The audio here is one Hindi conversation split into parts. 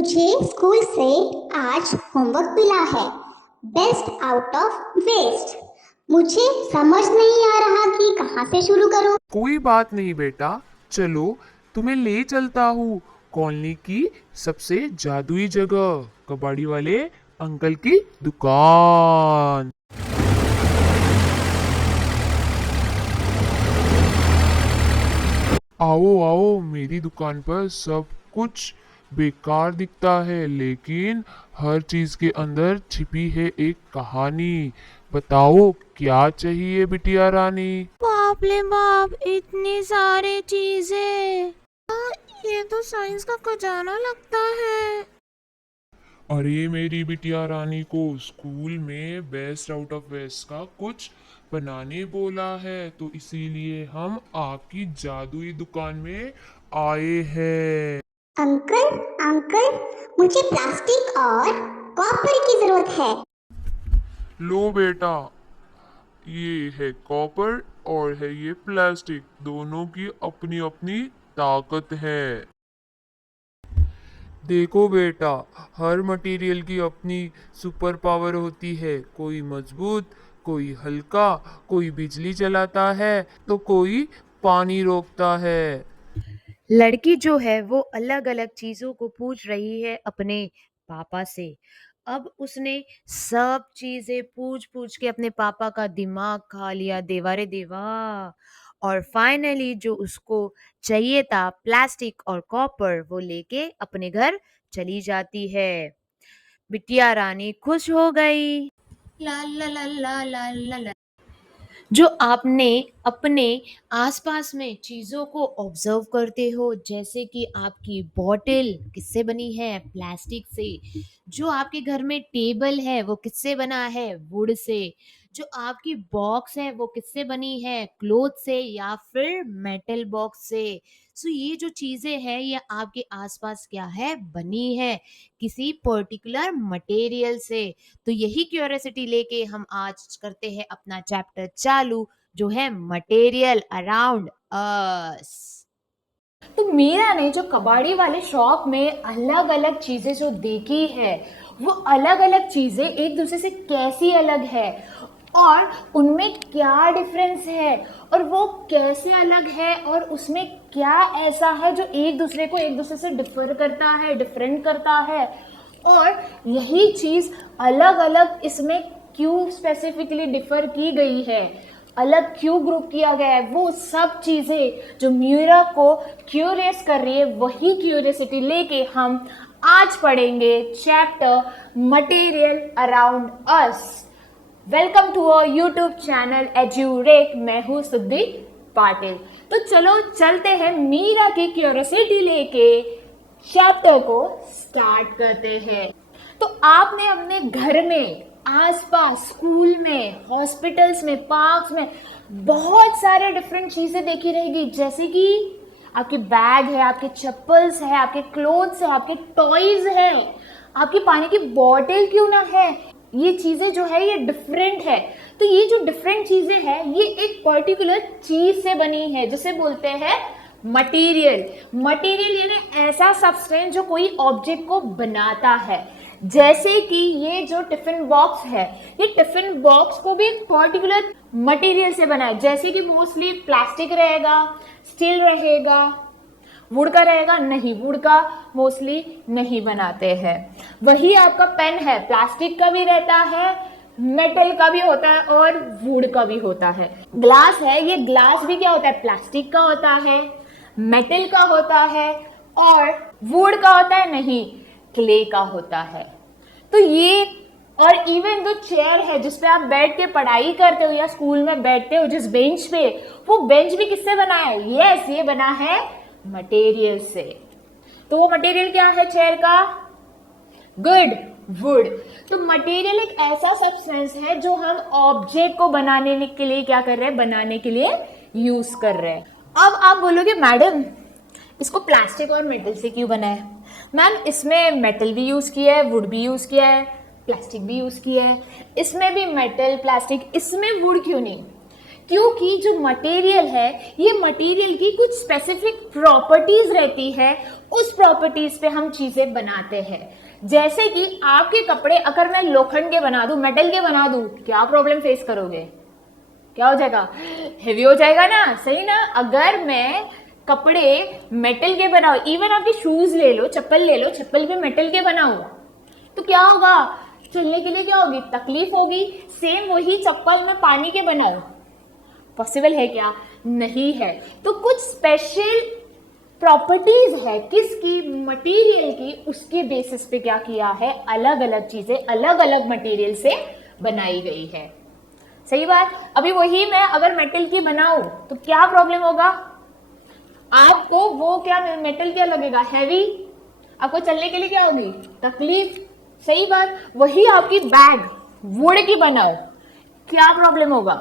मुझे स्कूल से आज होमवर्क मिला है। Best out of waste. मुझे समझ नहीं आ रहा कि कहाँ से शुरू करूँ। कोई बात नहीं बेटा, चलो तुम्हें ले चलता हूँ कॉलोनी की सबसे जादुई जगह, कबाड़ी वाले अंकल की दुकान। आओ आओ, मेरी दुकान पर सब कुछ बेकार दिखता है, लेकिन हर चीज के अंदर छिपी है एक कहानी। बताओ क्या चाहिए बिटिया रानी। बाप रे बाप, इतनी सारी चीजें। ये तो साइंस का खजाना लगता है। अरे मेरी बिटिया रानी को स्कूल में बेस्ट आउट ऑफ वेस्ट का कुछ बनाने बोला है, तो इसीलिए हम आपकी जादुई दुकान में आए हैं। अंकल अंकल, मुझे प्लास्टिक और कॉपर की जरूरत है। लो बेटा, ये है कॉपर और है ये प्लास्टिक, दोनों की अपनी अपनी ताकत है। देखो बेटा, हर मटेरियल की अपनी सुपर पावर होती है, कोई मजबूत, कोई हल्का, कोई बिजली चलाता है तो कोई पानी रोकता है। लड़की जो है वो अलग अलग चीजों को पूछ रही है अपने पापा से। अब उसने सब चीजें पूछ पूछ के अपने पापा का दिमाग खा लिया, देवा रे देवा। और फाइनली जो उसको चाहिए था, प्लास्टिक और कॉपर, वो लेके अपने घर चली जाती है। बिटिया रानी खुश हो गई। ला ला ला ला ला ला ला। जो आपने अपने आसपास में चीज़ों को ऑब्जर्व करते हो, जैसे कि आपकी बॉटल किससे बनी है? प्लास्टिक से। जो आपके घर में टेबल है वो किससे बना है? Would say. जो आपकी बॉक्स है वो किससे बनी है? क्लोथ से या फिर मेटल बॉक्स से। सो ये जो चीज़ें हैं ये आपके आसपास क्या है? बनी है किसी पर्टिकुलर मटेरियल से। तो यही क्यूरियोसिटी लेके हम आज करते हैं अपना चैप्टर चालू, जो है मटेरियल अराउंड अस। तो मीरा ने जो कबाड़ी वाले शॉप में अलग अलग चीजें जो देखी है, वो अलग अलग चीजें एक दूसरे से कैसी अलग है और उनमें क्या डिफरेंस है और वो कैसे अलग है और उसमें क्या ऐसा है जो एक दूसरे को एक दूसरे से डिफर करता है, डिफरेंट करता है। और यही चीज अलग अलग इसमें क्यों स्पेसिफिकली डिफर की गई है, अलग क्यों ग्रुप किया गया है, वो सब चीजें जो मीरा को क्यूरियस कर रही है, वही क्यूरियसिटी लेके हम आज पढ़ेंगे chapter material around us. Welcome to our YouTube channel Edurek. मैं हूँ सिद्धि पाटिल। तो चलो चलते हैं मीरा की क्यूरियोसिटी लेके चैप्टर को स्टार्ट करते हैं। तो आपने अपने घर में, आसपास, स्कूल में, हॉस्पिटल्स में, पार्क्स में बहुत सारे डिफरेंट चीजें देखी रहेगी, जैसे कि आपके बैग है, आपके चप्पल्स है, आपके क्लोथ्स है, आपके टॉयज है, आपकी पानी की बॉटल क्यों ना है। ये चीजें जो है ये डिफरेंट है। तो ये जो डिफरेंट चीजें हैं ये एक पर्टिकुलर चीज से बनी है, जिसे बोलते हैं मटेरियल। मटेरियल यानी ऐसा सब्सटेंस जो कोई ऑब्जेक्ट को बनाता है। जैसे कि ये जो टिफिन बॉक्स है, ये टिफिन बॉक्स को भी एक पर्टिकुलर मटेरियल से बना है, जैसे कि मोस्टली प्लास्टिक रहेगा, स्टील रहेगा, वुड का रहेगा नहीं, वुड का मोस्टली नहीं बनाते हैं। वही आपका पेन है, प्लास्टिक का भी रहता है, मेटल का भी होता है और वुड का भी होता है। ग्लास है, ये ग्लास भी क्या होता है? प्लास्टिक का होता है, मेटल का होता है और वुड का होता है नहीं, क्ले का होता है। तो ये, और इवन जो चेयर है जिसपे आप बैठ के पढ़ाई करते हो या स्कूल में बैठते हो जिस बेंच पे, वो बेंच भी किससे बना है? यस, ये बना है मटेरियल से। तो वो मटेरियल क्या है चेयर का? Good, would. तो मटेरियल एक ऐसा सब्सटेंस है जो हम ऑब्जेक्ट को बनाने के लिए क्या कर रहे हैं? बनाने के लिए यूज कर रहे हैं। अब आप बोलोगे मैडम इसको प्लास्टिक और मेटल से क्यों बना है? मैम इसमें मेटल भी यूज किया है, वुड भी यूज किया है, प्लास्टिक भी यूज किया है, इसमें भी मेटल, प्लास्टिक, इसमें वुड क्यों नहीं? क्योंकि जो मटेरियल है, ये मटेरियल की कुछ स्पेसिफिक प्रॉपर्टीज रहती है, उस प्रॉपर्टीज पे हम चीजें बनाते हैं। जैसे कि आपके कपड़े अगर मैं लोखंड के बना दूं, मेटल के बना दूं, क्या प्रॉब्लम फेस करोगे? क्या हो जाएगा? हेवी हो जाएगा ना, सही ना। अगर मैं कपड़े मेटल के बनाओ, इवन आपके शूज ले लो, चप्पल भी मेटल के बनाओ, तो क्या होगा? चलने के लिए क्या होगी? तकलीफ होगी। सेम वही चप्पल में पानी के बनाओ, पॉसिबल है क्या? नहीं है। तो कुछ स्पेशल प्रॉपर्टीज है किसकी? मटेरियल की। उसके बेसिस पे क्या किया है? अलग अलग चीजें अलग अलग मटेरियल से बनाई गई है। सही बात। अभी वही मैं अगर मेटल की बनाऊं तो क्या प्रॉब्लम होगा? आपको वो क्या मेटल क्या लगेगा? हैवी। आपको चलने के लिए क्या होगी? तकलीफ। सही बात। वही आपकी बैग वुड की बनाओ, क्या प्रॉब्लम होगा?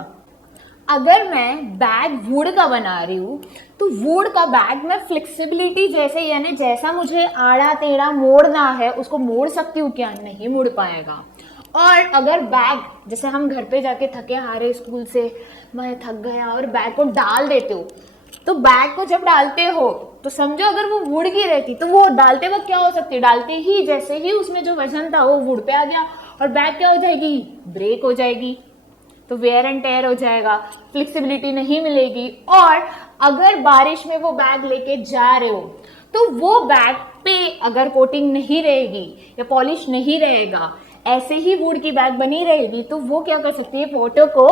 अगर मैं बैग वुड का बना रही हूं तो वुड का बैग में फ्लेक्सिबिलिटी जैसे, यानी जैसा मुझे आड़ा टेढ़ा मोड़ना है उसको मोड़ सकती हूँ क्या? नहीं मोड़ पाएगा। और अगर बैग, जैसे हम घर पे जाके थके हारे स्कूल से, मैं थक गया और बैग को डाल देते हो, तो बैग को जब डालते हो तो समझो अगर वो वुड की रहती तो वो डालते वक्त क्या हो सकती है? डालते ही जैसे ही उसमें जो वजन था वो वुड पे आ गया और बैग क्या हो जाएगी? ब्रेक हो जाएगी। तो वेयर एंड टेयर हो जाएगा, फ्लेक्सिबिलिटी नहीं मिलेगी। और अगर बारिश में वो बैग लेके जा रहे हो तो वो बैग पे अगर कोटिंग नहीं रहेगी या पॉलिश नहीं रहेगा, ऐसे ही वुड की बैग बनी रहेगी, तो वो क्या कर सकती है? वाटर को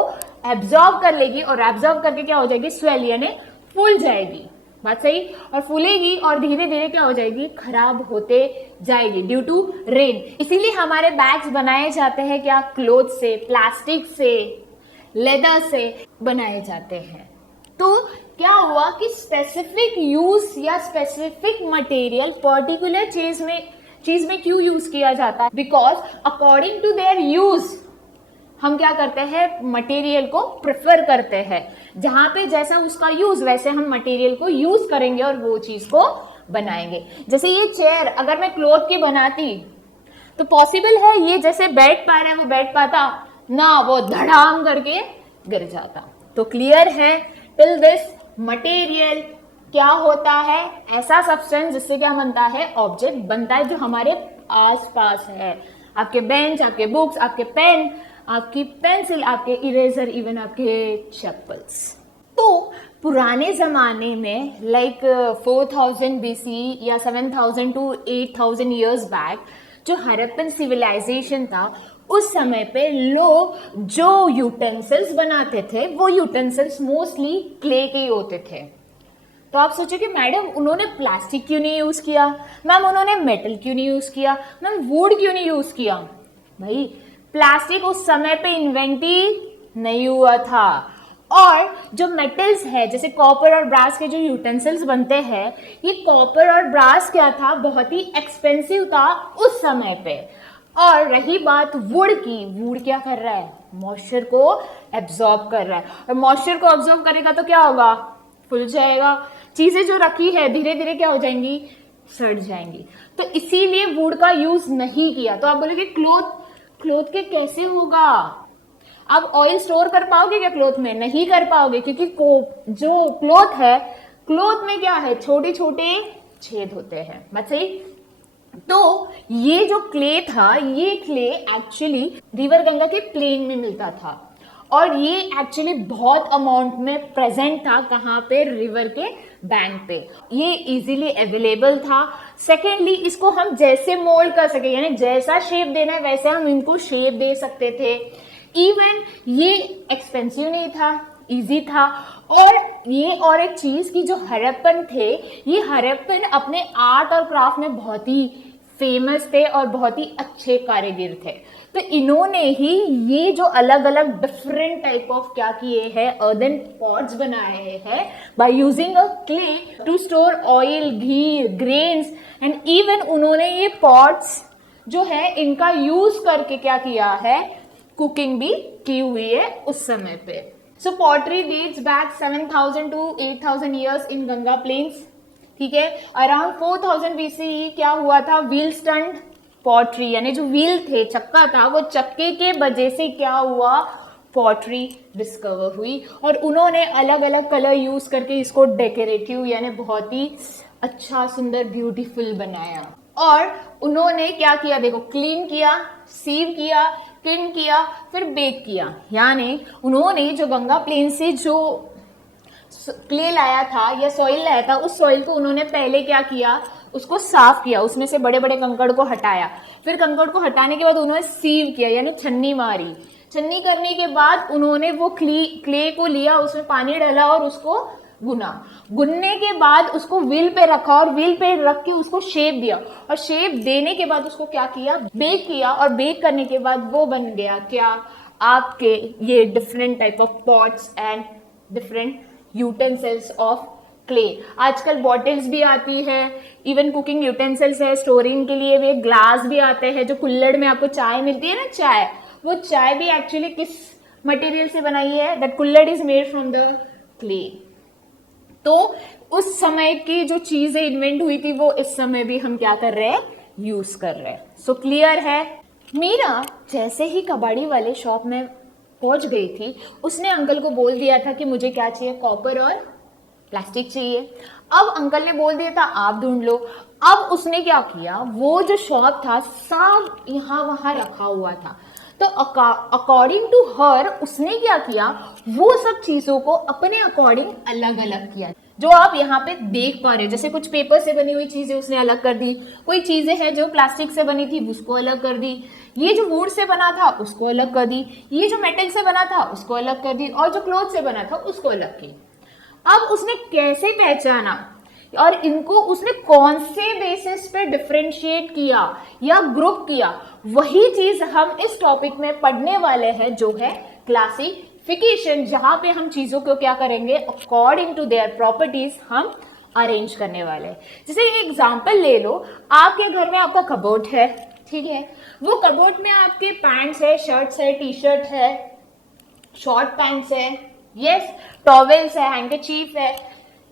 एब्जॉर्ब कर लेगी और एब्जॉर्ब करके क्या हो जाएगी? स्वेल, यानी फूल जाएगी। बात सही। और फूलेगी और धीरे धीरे क्या हो जाएगी? खराब होते जाएगी ड्यू टू रेन। इसीलिए हमारे बैग्स बनाए जाते हैं क्या? क्लोथ से, प्लास्टिक से, लेदर से बनाए जाते हैं। तो क्या हुआ कि स्पेसिफिक यूज या स्पेसिफिक मटेरियल पर्टिकुलर चीज में क्यों यूज किया जाता है? Because according to their use हम क्या करते हैं? मटेरियल को प्रेफर करते हैं। जहां पे जैसा उसका यूज, वैसे हम मटेरियल को यूज करेंगे और वो चीज को बनाएंगे। जैसे ये चेयर अगर मैं क्लॉथ की बनाती तो पॉसिबल है ये जैसे बैठ पा रहा है वो बैठ पाता ना, वो धड़ाम करके गिर जाता। तो क्लियर है टिल दिस? मटेरियल क्या होता है? ऐसा सब्सटेंस जिससे क्या बनता है? ऑब्जेक्ट बनता है जो हमारे आसपास है। आपके बेंच, आपके बुक्स, आपके पेन, आपकी पेंसिल, आपके इरेजर, इवन आपके चप्पल्स। तो पुराने जमाने में लाइक 4000 BC या 7000 to 8000 ईयर्स बैक जो हड़प्पन सिविलाइजेशन था, उस समय पे लोग जो यूटेंसिल्स बनाते थे वो यूटेंसिल्स मोस्टली क्ले के ही होते थे। तो आप सोचो कि मैडम उन्होंने प्लास्टिक क्यों नहीं यूज किया? मैम उन्होंने मेटल क्यों नहीं यूज किया? मैम वुड क्यों नहीं यूज किया? भाई प्लास्टिक उस समय पे इन्वेंट ही नहीं हुआ था। और जो मेटल्स है जैसे कॉपर और ब्रास के जो यूटेंसिल्स बनते हैं, ये कॉपर और ब्रास क्या था? बहुत ही एक्सपेंसिव था उस समय पे। और रही बात वुड की, वुड क्या कर रहा है? मॉइस्चर को एब्जॉर्ब कर रहा है, और मॉइस्चर को एब्जॉर्ब करेगा तो क्या होगा? फुल जाएगा। चीजें जो रखी है धीरे धीरे क्या हो जाएंगी? सड़ जाएंगी। तो इसीलिए वुड का यूज नहीं किया। तो आप बोलोगे क्लोथ के कैसे होगा? आप ऑयल स्टोर कर पाओगे क्या क्लोथ में? नहीं कर पाओगे, क्योंकि जो क्लोथ है, क्लोथ में क्या है? छोटे छोटे छेद होते हैं। बात सही। तो ये जो क्ले था, ये क्ले एक्चुअली रिवर गंगा के प्लेन में मिलता था, और ये एक्चुअली बहुत अमाउंट में प्रेजेंट था। कहाँ पे? रिवर के बैंक पे। ये इजीली अवेलेबल था। सेकेंडली, इसको हम जैसे मोल्ड कर सके, यानी जैसा शेप देना है वैसे हम इनको शेप दे सकते थे। इवन ये एक्सपेंसिव नहीं था, इजी था। और ये और एक चीज की जो हड़प्पन थे, ये हड़प्पन अपने आर्ट और क्राफ्ट में बहुत ही फेमस थे और बहुत ही अच्छे कारीगर थे। तो इन्होंने ही ये जो अलग अलग डिफरेंट टाइप ऑफ क्या किए हैं? अर्दन पॉट्स बनाए हैं by using a clay to store oil, ghee, grains, and even उन्होंने ये पॉट्स जो है इनका यूज करके क्या किया है? कुकिंग भी की हुई है उस समय पे। So pottery dates back 7000 to 8000 years in Ganga plains. ठीक है। अराउंड 4000 BCE क्या हुआ था? व्हील स्टंट पॉटरी, यानी जो व्हील थे, चक्का था, वो चक्के के वजह से क्या हुआ? पॉटरी डिस्कवर हुई और उन्होंने अलग अलग कलर यूज करके इसको डेकोरेटिव यानी बहुत ही अच्छा सुंदर ब्यूटीफुल बनाया। और उन्होंने क्या किया, देखो, क्लीन किया, सीव किया, क्लीन किया, फिर बेक किया। यानी उन्होंने जो गंगा प्लेन से जो क्ले लाया था या सॉइल लाया था, उस सॉइल को उन्होंने पहले क्या किया, उसको साफ किया, उसमें से बड़े बड़े कंकड़ को हटाया। फिर कंकड़ को हटाने के बाद उन्होंने सीव किया यानी छन्नी मारी। छन्नी करने के बाद उन्होंने वो क्ले को लिया, उसमें पानी डाला और उसको गुना। गुनने के बाद उसको व्हील पे रखा और व्हील पे रख के उसको शेप दिया और शेप देने के बाद उसको क्या किया, बेक किया। और बेक करने के बाद वो बन गया क्या, आपके ये different type of pots and different utensils of clay. आजकल बॉटल्स भी आती है, इवन कुकिंग यूटेंसिल्स है, स्टोरिंग के लिए भी ग्लास भी आते हैं। जो कुल्हड़ में आपको चाय मिलती है ना, चाय, वो चाय भी एक्चुअली किस मटेरियल से बनाई है, दैट कुल्हड़ is made from the clay. तो उस समय की जो चीजें इन्वेंट हुई थी वो इस समय भी हम क्या कर रहे हैं, यूज कर रहे हैं। सो क्लियर है। मीरा जैसे ही कबाड़ी वाले शॉप में पहुंच गई थी, उसने अंकल को बोल दिया था कि मुझे क्या चाहिए, कॉपर और प्लास्टिक चाहिए। अब अंकल ने बोल दिया था आप ढूंढ लो। अब उसने क्या किया, वो जो शॉप था सब यहाँ वहां रखा हुआ था, तो अकॉर्डिंग टू हर उसने क्या किया, वो सब चीजों को अपने अकॉर्डिंग अलग अलग किया। जो आप यहाँ पे देख पा रहे हैं, जैसे कुछ पेपर से बनी हुई चीजें उसने अलग कर दी, कोई चीजें हैं जो प्लास्टिक से बनी थी उसको अलग कर दी, ये जो वुड से बना था उसको अलग कर दी, ये जो मेटल से बना था उसको अलग कर दी, और जो क्लॉथ से बना था उसको अलग की। अब उसने कैसे पहचाना और इनको उसने कौन से बेसिस पे डिफरेंशिएट किया या ग्रुप किया, वही चीज हम इस टॉपिक में पढ़ने वाले हैं, जो है क्लासिफिकेशन, जहां पे हम चीजों को क्या करेंगे, अकॉर्डिंग टू देयर प्रॉपर्टीज हम अरेंज करने वाले हैं। जैसे एक एग्जांपल ले लो, आपके घर में आपका कबोर्ड है, ठीक है, वो कबोर्ड में आपके पैंट्स है, शर्ट्स है, टी शर्ट है, शॉर्ट पैंट्स है, यस, टॉवेल्स है, हैंकरचीफ है।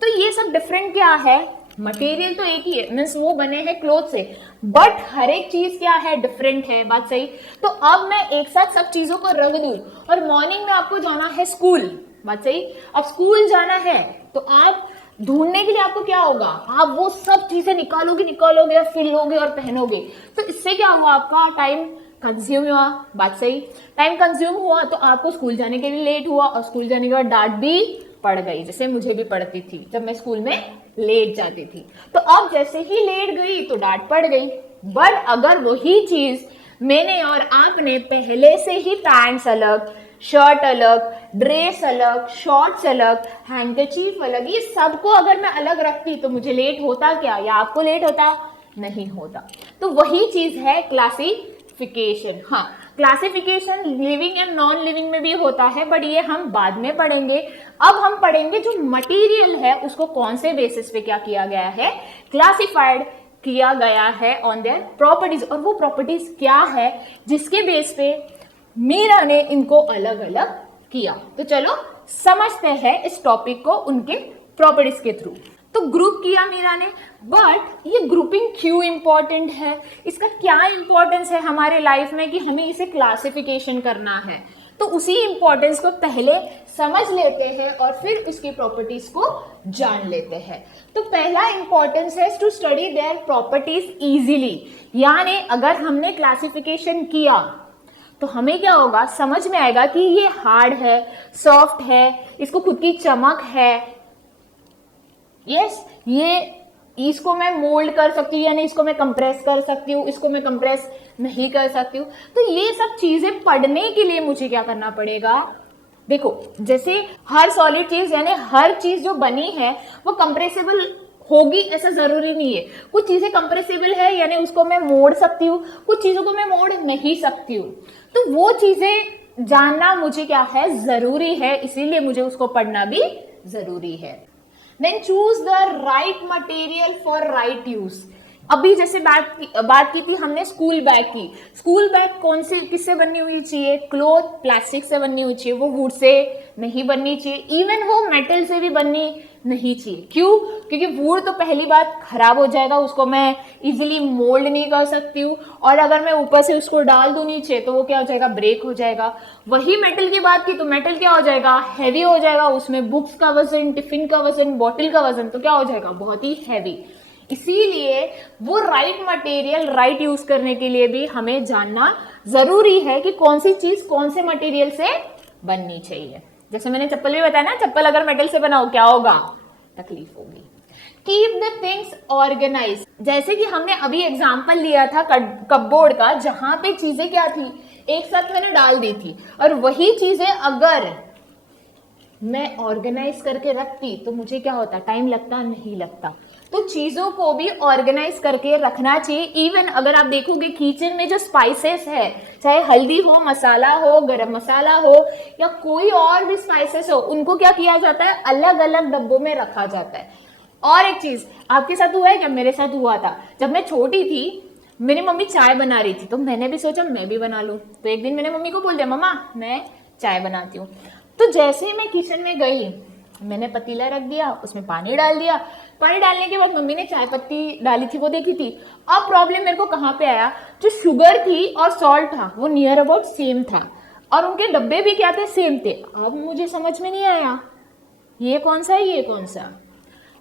तो ये सब डिफरेंट क्या है, मटेरियल तो एक ही है, मीन्स वो बने हैं क्लोथ से, बट हर एक चीज क्या है, डिफरेंट है। बात सही। तो अब मैं एक साथ सब चीजों को रख दूं और मॉर्निंग में आपको जाना है स्कूल, बात सही। अब स्कूल जाना है तो आप ढूंढने के लिए आपको क्या होगा, आप वो सब चीजें निकालोगे और फिर लोगे और पहनोगे। तो इससे क्या हुआ, आपका टाइम कंज्यूम हुआ, बात सही। टाइम कंज्यूम हुआ तो आपको स्कूल जाने के लिए लेट हुआ और स्कूल जाने के बाद डांट भी पड़ गई, जैसे मुझे भी पड़ती थी जब मैं स्कूल में लेट जाती थी। तो अब जैसे ही लेट गई तो डांट पड़ गई। बट अगर वही चीज मैंने और आपने पहले से ही पैंट्स अलग, शर्ट अलग, ड्रेस अलग, शॉर्ट्स अलग, हैंकरचीफ अलग, ये सबको अगर मैं अलग रखती तो मुझे लेट होता क्या, या आपको लेट होता, नहीं होता। तो वही चीज है क्लासिफिकेशन। हाँ, classification living and non living में भी होता है, बट ये हम बाद में पढ़ेंगे। अब हम पढ़ेंगे जो मटेरियल है उसको कौन से बेसिस पे क्या किया गया है, क्लासिफाइड किया गया है ऑन देयर प्रॉपर्टीज, और वो प्रॉपर्टीज क्या है जिसके बेस पे मीरा ने इनको अलग अलग किया। तो चलो समझते हैं इस टॉपिक को उनके प्रॉपर्टीज के थ्रू। तो ग्रुप किया मीरा ने, बट ये ग्रुपिंग क्यों इंपॉर्टेंट है, इसका क्या इंपॉर्टेंस है हमारे लाइफ में कि हमें इसे क्लासिफिकेशन करना है, तो उसी इंपॉर्टेंस को पहले समझ लेते हैं और फिर उसकी प्रॉपर्टीज को जान लेते हैं। तो पहला इंपॉर्टेंस है to study their properties easily, यानी अगर हमने क्लासिफिकेशन किया तो हमें क्या होगा, समझ में आएगा कि ये हार्ड है, सॉफ्ट है, इसको खुद की चमक है, यस, ये इसको मैं मोल्ड कर सकती हूँ, यानी इसको मैं कंप्रेस कर सकती हूँ, इसको मैं कंप्रेस नहीं कर सकती हूँ। तो ये सब चीजें पढ़ने के लिए मुझे क्या करना पड़ेगा, देखो, जैसे हर सॉलिड चीज यानी हर चीज जो बनी है वो कंप्रेसिबल होगी ऐसा जरूरी नहीं है। कुछ चीजें कंप्रेसिबल है यानी उसको मैं मोड़ सकती हूँ, कुछ चीजों को मैं मोड़ नहीं सकती हूँ। तो वो चीजें जानना मुझे क्या है, जरूरी है, इसीलिए मुझे उसको पढ़ना भी जरूरी है। Then choose the right material for right use, अभी जैसे बात की थी हमने स्कूल बैग की। स्कूल बैग कौन से किससे बननी हुई चाहिए? क्लॉथ, प्लास्टिक से बननी हुई चाहिए, वो वुड से नहीं बननी चाहिए, इवन वो मेटल से भी बननी नहीं चाहिए। क्यों? क्योंकि वुड तो पहली बात खराब हो जाएगा, उसको मैं इजीली मोल्ड नहीं कर सकती हूँ, और अगर मैं ऊपर से उसको डाल दूँ नीचे तो वो क्या हो जाएगा? ब्रेक हो जाएगा। वही मेटल की बात की तो मेटल क्या हो जाएगा? हैवी हो जाएगा, उसमें बुक्स का वजन, टिफिन का वजन, बॉटल का वजन तो क्या हो जाएगा? बहुत ही हैवी। इसीलिए वो राइट मटेरियल राइट यूज करने के लिए भी हमें जानना जरूरी है कि कौन सी चीज कौन से मटेरियल से बननी चाहिए। जैसे मैंने चप्पल भी बताया ना, चप्पल अगर मेटल से बना हो क्या होगा? तकलीफ होगी। कीप द थिंग्स ऑर्गेनाइज, जैसे कि हमने अभी एग्जांपल लिया था कपबोर्ड का, जहां पे चीजें क्या थी? एक साथ मैंने डाल दी थी, और वही चीजें अगर मैं ऑर्गेनाइज करके रखती तो मुझे क्या होता? टाइम लगता? नहीं लगता। तो चीजों को भी ऑर्गेनाइज करके रखना चाहिए। इवन अगर आप देखोगे किचन में जो स्पाइसेस है, चाहे हल्दी हो, मसाला हो, गरम मसाला हो, या कोई और भी स्पाइसेस हो, उनको क्या किया जाता है? अलग अलग डब्बों में रखा जाता है। और एक चीज आपके साथ हुआ है क्या? मेरे साथ हुआ था। जब मैं छोटी थी, मेरी मम्मी चाय बना रही थी, तो मैंने भी सोचा मैं भी बना लूं। तो एक दिन मैंने मम्मी को बोल दिया, मम्मा मैं चाय बनाती हूँ। तो जैसे ही मैं किचन में गई, मैंने पतीला रख दिया, उसमें पानी डाल दिया। पानी डालने के बाद मम्मी ने चाय पत्ती डाली थी, वो देखी थी। अब प्रॉब्लम मेरे को कहाँ पे आया? जो शुगर थी और सॉल्ट था वो नियर अबाउट सेम था, और उनके डब्बे भी क्या थे? सेम थे। अब मुझे समझ में नहीं आया ये कौन सा है, ये कौन सा।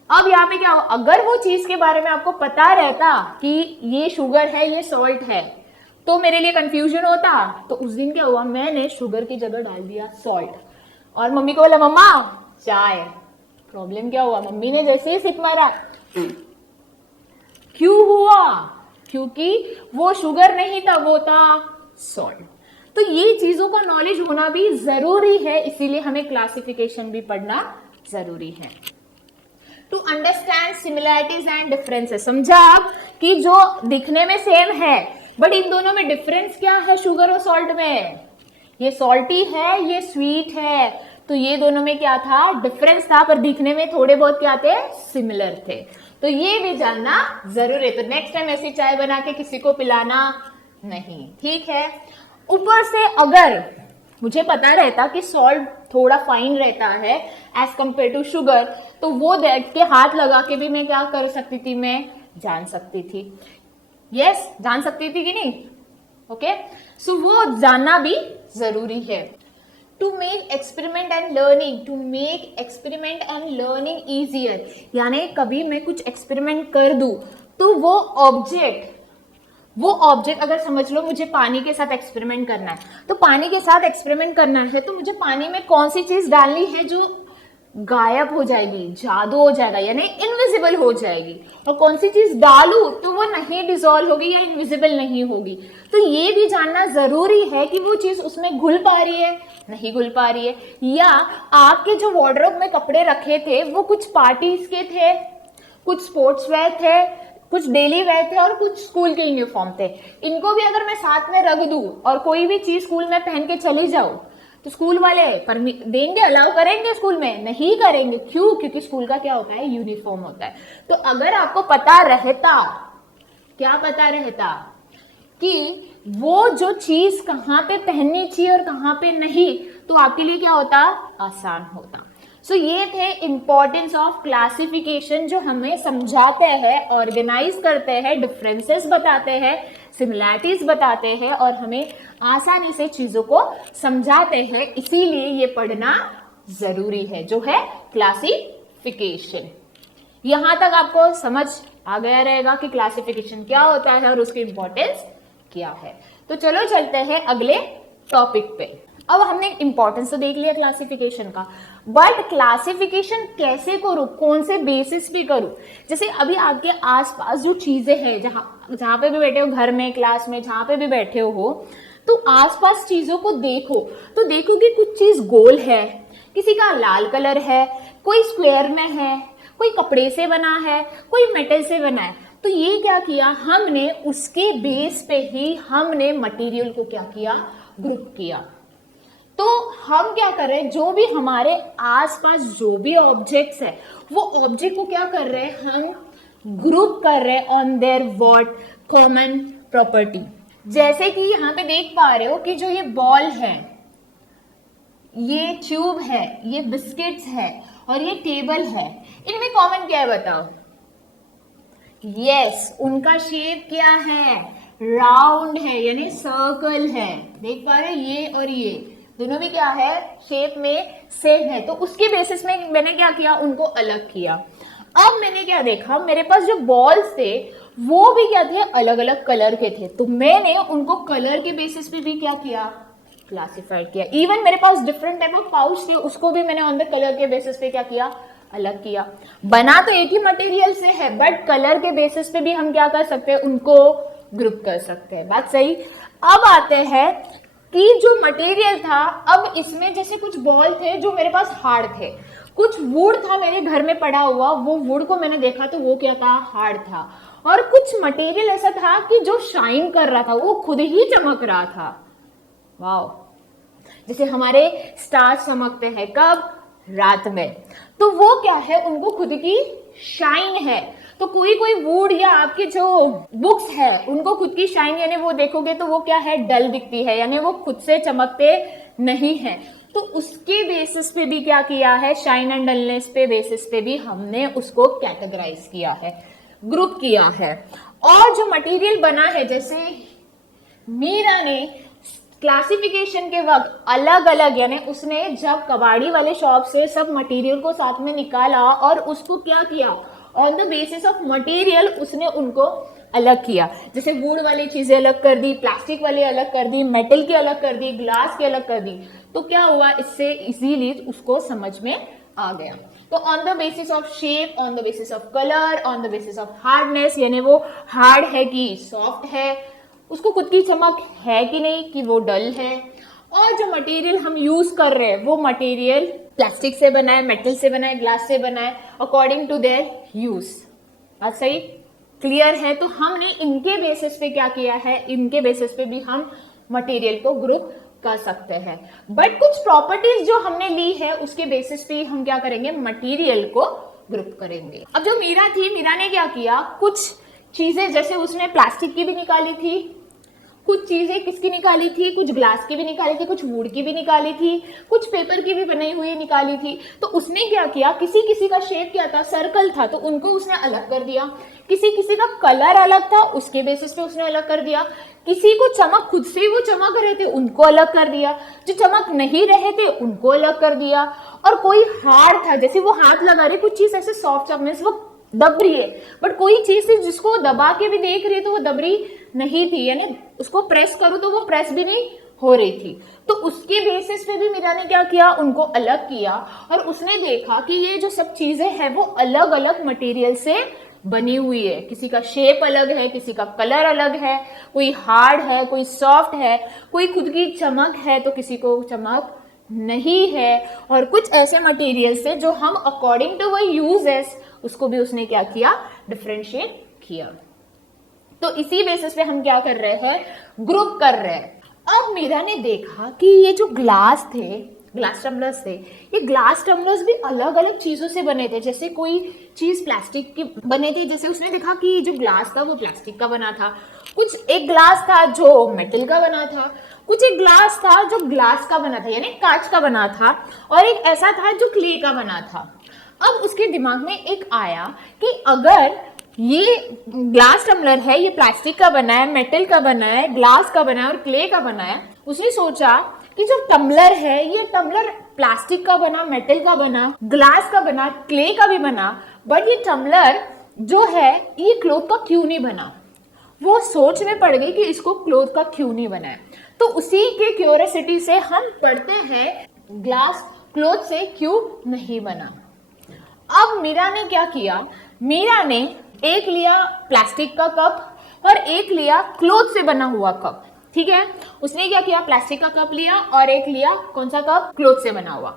अब यहाँ पे क्या हो? अगर वो चीज के बारे में आपको पता रहता कि ये शुगर है, ये सॉल्ट है, तो मेरे लिए कंफ्यूजन होता। तो उस दिन क्या हुआ? मैंने शुगर की जगह डाल दिया सॉल्ट, और मम्मी को बोला, मम्मा चाय। प्रॉब्लम क्या हुआ? मम्मी ने जैसे ही सिप मारा, क्यों हुआ? क्योंकि वो शुगर नहीं था, वो था सॉल्ट। तो ये चीजों का नॉलेज होना भी जरूरी है, इसीलिए हमें क्लासिफिकेशन भी पढ़ना जरूरी है। To understand similarities and differences, समझा आप कि जो दिखने में सेम है बट इन दोनों में डिफरेंस क्या है? शुगर और सॉल्ट में, ये सॉल्टी है, ये स्वीट है, तो ये दोनों में क्या था? डिफरेंस था, पर दिखने में थोड़े बहुत क्या थे? सिमिलर थे। तो ये भी जानना जरूरी है। तो नेक्स्ट टाइम ऐसी चाय बना के किसी को पिलाना नहीं, ठीक है। ऊपर से अगर मुझे पता रहता कि सॉल्ट थोड़ा फाइन रहता है एज कंपेयर टू शुगर, तो वो देख के हाथ लगा के भी मैं क्या कर सकती थी? मैं जान सकती थी। यस, जान सकती थी कि नहीं? ओके, सो वो जानना भी जरूरी है। To make experiment and learning, to make experiment and learning easier, यानी कभी मैं कुछ एक्सपेरिमेंट कर दूं तो वो ऑब्जेक्ट अगर समझ लो मुझे पानी के साथ एक्सपेरिमेंट करना है, तो पानी के साथ एक्सपेरिमेंट करना है तो मुझे पानी में कौन सी चीज डालनी है जो गायब हो जाएगी, जादू हो जाएगा, यानी इनविजिबल हो जाएगी, और कौन सी चीज डालू तो वो नहीं डिसॉल्व होगी या इनविजिबल नहीं होगी। तो ये भी जानना जरूरी है कि वो चीज उसमें घुल पा रही है, नहीं घुल पा रही है, या आपके जो वार्डरोब में कपड़े रखे थे वो कुछ पार्टीज के थे, कुछ स्पोर्ट्स वेयर थे, कुछ डेली वेयर थे, और कुछ स्कूल के यूनिफॉर्म थे। इनको भी अगर मैं साथ में रख दूं और कोई भी चीज स्कूल में पहन के चली जाऊं तो स्कूल वाले देंगे, अलाउ करेंगे? स्कूल में नहीं करेंगे। क्यों? क्योंकि स्कूल का क्या होता है? यूनिफॉर्म होता है। तो अगर आपको पता रहता, क्या पता रहता कि वो जो चीज कहाँ पे पहननी चाहिए और कहाँ पे नहीं, तो आपके लिए क्या होता? आसान होता। सो ये थे इंपॉर्टेंस ऑफ क्लासिफिकेशन, जो हमें समझाते हैं, ऑर्गेनाइज करते हैं, डिफरेंसेस बताते हैं, सिमिलैरिटीज बताते हैं, और हमें आसानी से चीजों को समझाते हैं। इसीलिए ये पढ़ना जरूरी है, जो है क्लासिफिकेशन। यहां तक आपको समझ आ गया रहेगा कि क्लासिफिकेशन क्या होता है और उसकी इंपॉर्टेंस क्या है। तो चलो चलते हैं अगले टॉपिक पे। अब हमने इंपॉर्टेंस तो देख लिया क्लासिफिकेशन का, बट क्लासिफिकेशन कैसे करूं, कौन से बेसिस पे करूं? जैसे अभी आपके आसपास जो चीजें हैं, जहां पे भी बैठे हो, घर में, क्लास में, जहां पे भी बैठे हो, तो आसपास चीजों को देखो, तो देखो कि कुछ चीज गोल है, किसी का लाल कलर है, कोई स्क्वायर में है, कोई कपड़े से बना है, कोई मेटल से बना है। तो ये क्या किया हमने? उसके बेस पे ही हमने मटेरियल को क्या किया? ग्रुप किया। तो हम क्या कर रहे हैं? जो भी हमारे आसपास जो भी ऑब्जेक्ट्स है, वो ऑब्जेक्ट को क्या कर रहे हैं? हम ग्रुप कर रहे हैं on their what common property. जैसे कि यहाँ पे देख पा रहे हो कि जो ये बॉल है, ये ट्यूब है, ये बिस्किट्स है और ये टेबल है, इनमें कॉमन क्या है बताओ? यस, उनका शेप क्या है? राउंड है, यानी सर्कल है। देख पा रहे ये और ये दोनों भी क्या है? शेप में सेम है। तो उसके बेसिस में मैंने क्या किया? उनको अलग किया। अब मैंने क्या देखा, मेरे पास जो बॉल्स थे वो भी क्या थे? अलग अलग कलर के थे। तो मैंने उनको कलर के बेसिस पे भी क्या किया? क्लासिफाइड किया। इवन मेरे पास डिफरेंट टाइप ऑफ पाउच थे, उसको भी मैंने ऑन द कलर के बेसिस पे क्या किया? अलग किया। बना तो एक ही मटेरियल से है, बट कलर के बेसिस पे भी हम क्या कर सकते हैं? उनको ग्रुप कर सकते हैं। बात सही। अब आते हैं कि जो मटेरियल था, अब इसमें जैसे कुछ बॉल थे जो मेरे पास हार्ड थे, कुछ वुड था मेरे घर में पड़ा हुआ, वो वुड को मैंने देखा तो वो क्या था? हार्ड था। और कुछ मटेरियल ऐसा था कि जो शाइन कर रहा था, वो खुद ही चमक रहा था। वाओ, जैसे हमारे स्टार्स चमकते हैं कब? रात में। तो वो क्या है? उनको खुद की शाइन है। तो कोई कोई वुड या आपके जो बुक्स है उनको खुद की शाइन, यानी वो देखोगे तो वो क्या है? डल दिखती है, यानी वो खुद से चमकते नहीं है। तो उसके बेसिस पे भी क्या किया है? शाइन एंड डलनेस पे बेसिस पे भी हमने उसको कैटेगराइज किया है, ग्रुप किया है। और जो मटेरियल बना है, जैसे मीरा ने क्लासिफिकेशन के वक्त अलग अलग, यानी उसने जब कबाड़ी वाले शॉप से सब मटेरियल को साथ में निकाला और उसको क्या किया? On the basis of material उसने उनको अलग किया। जैसे वुड वाली चीजें अलग कर दी, प्लास्टिक वाली अलग कर दी, मेटल की अलग कर दी, ग्लास की अलग कर दी। तो क्या हुआ? इससे इजीली उसको समझ में आ गया। तो on the basis of shape, on the basis of colour, on the basis of hardness, यानी वो हार्ड है कि सॉफ्ट है, उसको खुद की चमक है कि नहीं, कि वो डल है, और जो मटेरियल हम यूज कर रहे हैं वो मटेरियल प्लास्टिक से बना है, मेटल से बना है, ग्लास से बना है, अकॉर्डिंग टू देयर यूज। बात सही क्लियर है? तो हमने इनके बेसिस पे क्या किया है? इनके बेसिस पे भी हम मटेरियल को ग्रुप कर सकते हैं। बट कुछ प्रॉपर्टीज जो हमने ली है उसके बेसिस पे हम क्या करेंगे? मटेरियल को ग्रुप करेंगे। अब जो मीरा थी, मीरा ने क्या किया? कुछ चीजें, जैसे उसने प्लास्टिक की भी निकाली थी, कुछ चीजें किसकी निकाली थी? कुछ ग्लास की भी निकाली थी, कुछ वुड की भी निकाली थी, कुछ पेपर की भी बनाई हुई निकाली थी। तो उसने क्या किया? किसी किसी का शेप क्या था? सर्कल था, तो उनको उसने अलग कर दिया। किसी किसी का कलर अलग था, उसके बेसिस पे उसने अलग कर दिया। किसी को चमक, खुद से वो चमक रहे थे, उनको अलग कर दिया। जो चमक नहीं रहे थे उनको अलग कर दिया। और कोई हार्ड था, जैसे वो हाथ लगा रहे, कुछ चीज ऐसे सॉफ्ट मीन्स वो दब रही है, बट कोई चीज थी जिसको दबा के भी देख रही है तो वो दब रही नहीं थी, यानी उसको प्रेस करूं तो वो प्रेस भी नहीं हो रही थी। तो उसके बेसिस पे भी मीरा ने क्या किया? उनको अलग किया। और उसने देखा कि ये जो सब चीजें हैं वो अलग अलग मटेरियल से बनी हुई है। किसी का शेप अलग है, किसी का कलर अलग है, कोई हार्ड है, कोई सॉफ्ट है, कोई खुद की चमक है तो किसी को चमक नहीं है। और कुछ ऐसे मटेरियल से जो हम अकॉर्डिंग टू वो यूजेस, उसको भी उसने क्या किया? डिफरेंशिएट किया। तो इसी बेसिस पे हम क्या कर रहे हैं? ग्रुप कर रहे हैं। अब मीरा ने देखा कि ये जो ग्लास थे, ग्लास टम्बलर्स थे, ये ग्लास टम्बलर्स भी अलग अलग चीजों से बने थे। जैसे कोई चीज प्लास्टिक की बनी थी, जैसे उसने देखा कि जो ग्लास था वो प्लास्टिक का बना था, कुछ एक ग्लास था जो मेटल का बना था, कुछ एक ग्लास था जो ग्लास का बना था यानी कांच का बना था, और एक ऐसा था जो क्ले का बना था। अब उसके दिमाग में एक आया कि अगर ये ग्लास टम्बलर है, ये प्लास्टिक का बना है, मेटल का बना है, ग्लास का बना है और क्ले का बना है, उसने सोचा कि जो टम्बलर है ये टम्बलर प्लास्टिक का बना, मेटल का बना, ग्लास का बना, क्ले का भी बना, बट ये टम्बलर जो है ये क्लॉथ का क्यों नहीं बना। वो सोच में पड़ गई कि इसको क्लॉथ का क्यों नहीं बना है। तो उसी के क्यूरियोसिटी से हम पढ़ते हैं ग्लास क्लॉथ से क्यों नहीं बना। अब मीरा ने क्या किया? मीरा ने एक लिया प्लास्टिक का कप और एक लिया क्लॉथ से बना हुआ कप। ठीक है, उसने क्या किया? प्लास्टिक का कप लिया और एक लिया कौन सा कप? क्लॉथ से बना हुआ।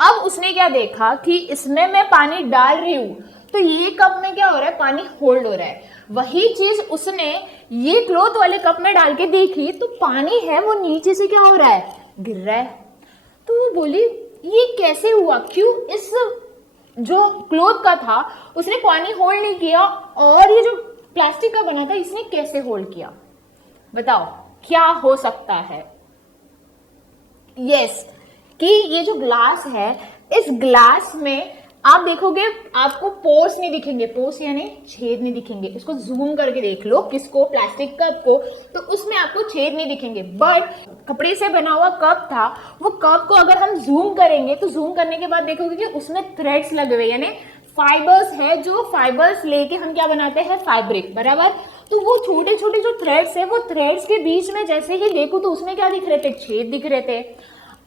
अब उसने क्या देखा कि इसमें मैं पानी डाल रही हूं तो ये कप में क्या हो रहा है? पानी होल्ड हो रहा है। वही चीज उसने ये क्लॉथ वाले कप में डाल के देखी तो पानी है वो नीचे से क्या हो रहा है? गिर रहा है। तो वो बोली ये कैसे हुआ? क्यों इस जो क्लोथ का था उसने पानी होल्ड नहीं किया, और ये जो प्लास्टिक का बना था इसने कैसे होल्ड किया? बताओ क्या हो सकता है? यस, कि ये जो ग्लास है, इस ग्लास में आप देखोगे आपको पोर्स नहीं दिखेंगे, पोर्स यानी छेद नहीं दिखेंगे। इसको जूम करके देख लो, किसको? प्लास्टिक कप को, तो उसमें आपको छेद नहीं दिखेंगे। बट कपड़े से बना हुआ कप था, वो कप को अगर हम जूम करेंगे तो जूम करने के बाद देखोगे कि उसमें थ्रेड्स लगे हुए, यानी फाइबर्स है, जो फाइबर्स लेके हम क्या बनाते हैं? फैब्रिक, बराबर। तो वो छोटे छोटे जो थ्रेड्स है, वो थ्रेड्स के बीच में जैसे ही देखो तो उसमें क्या दिख रहे थे? छेद दिख रहे थे।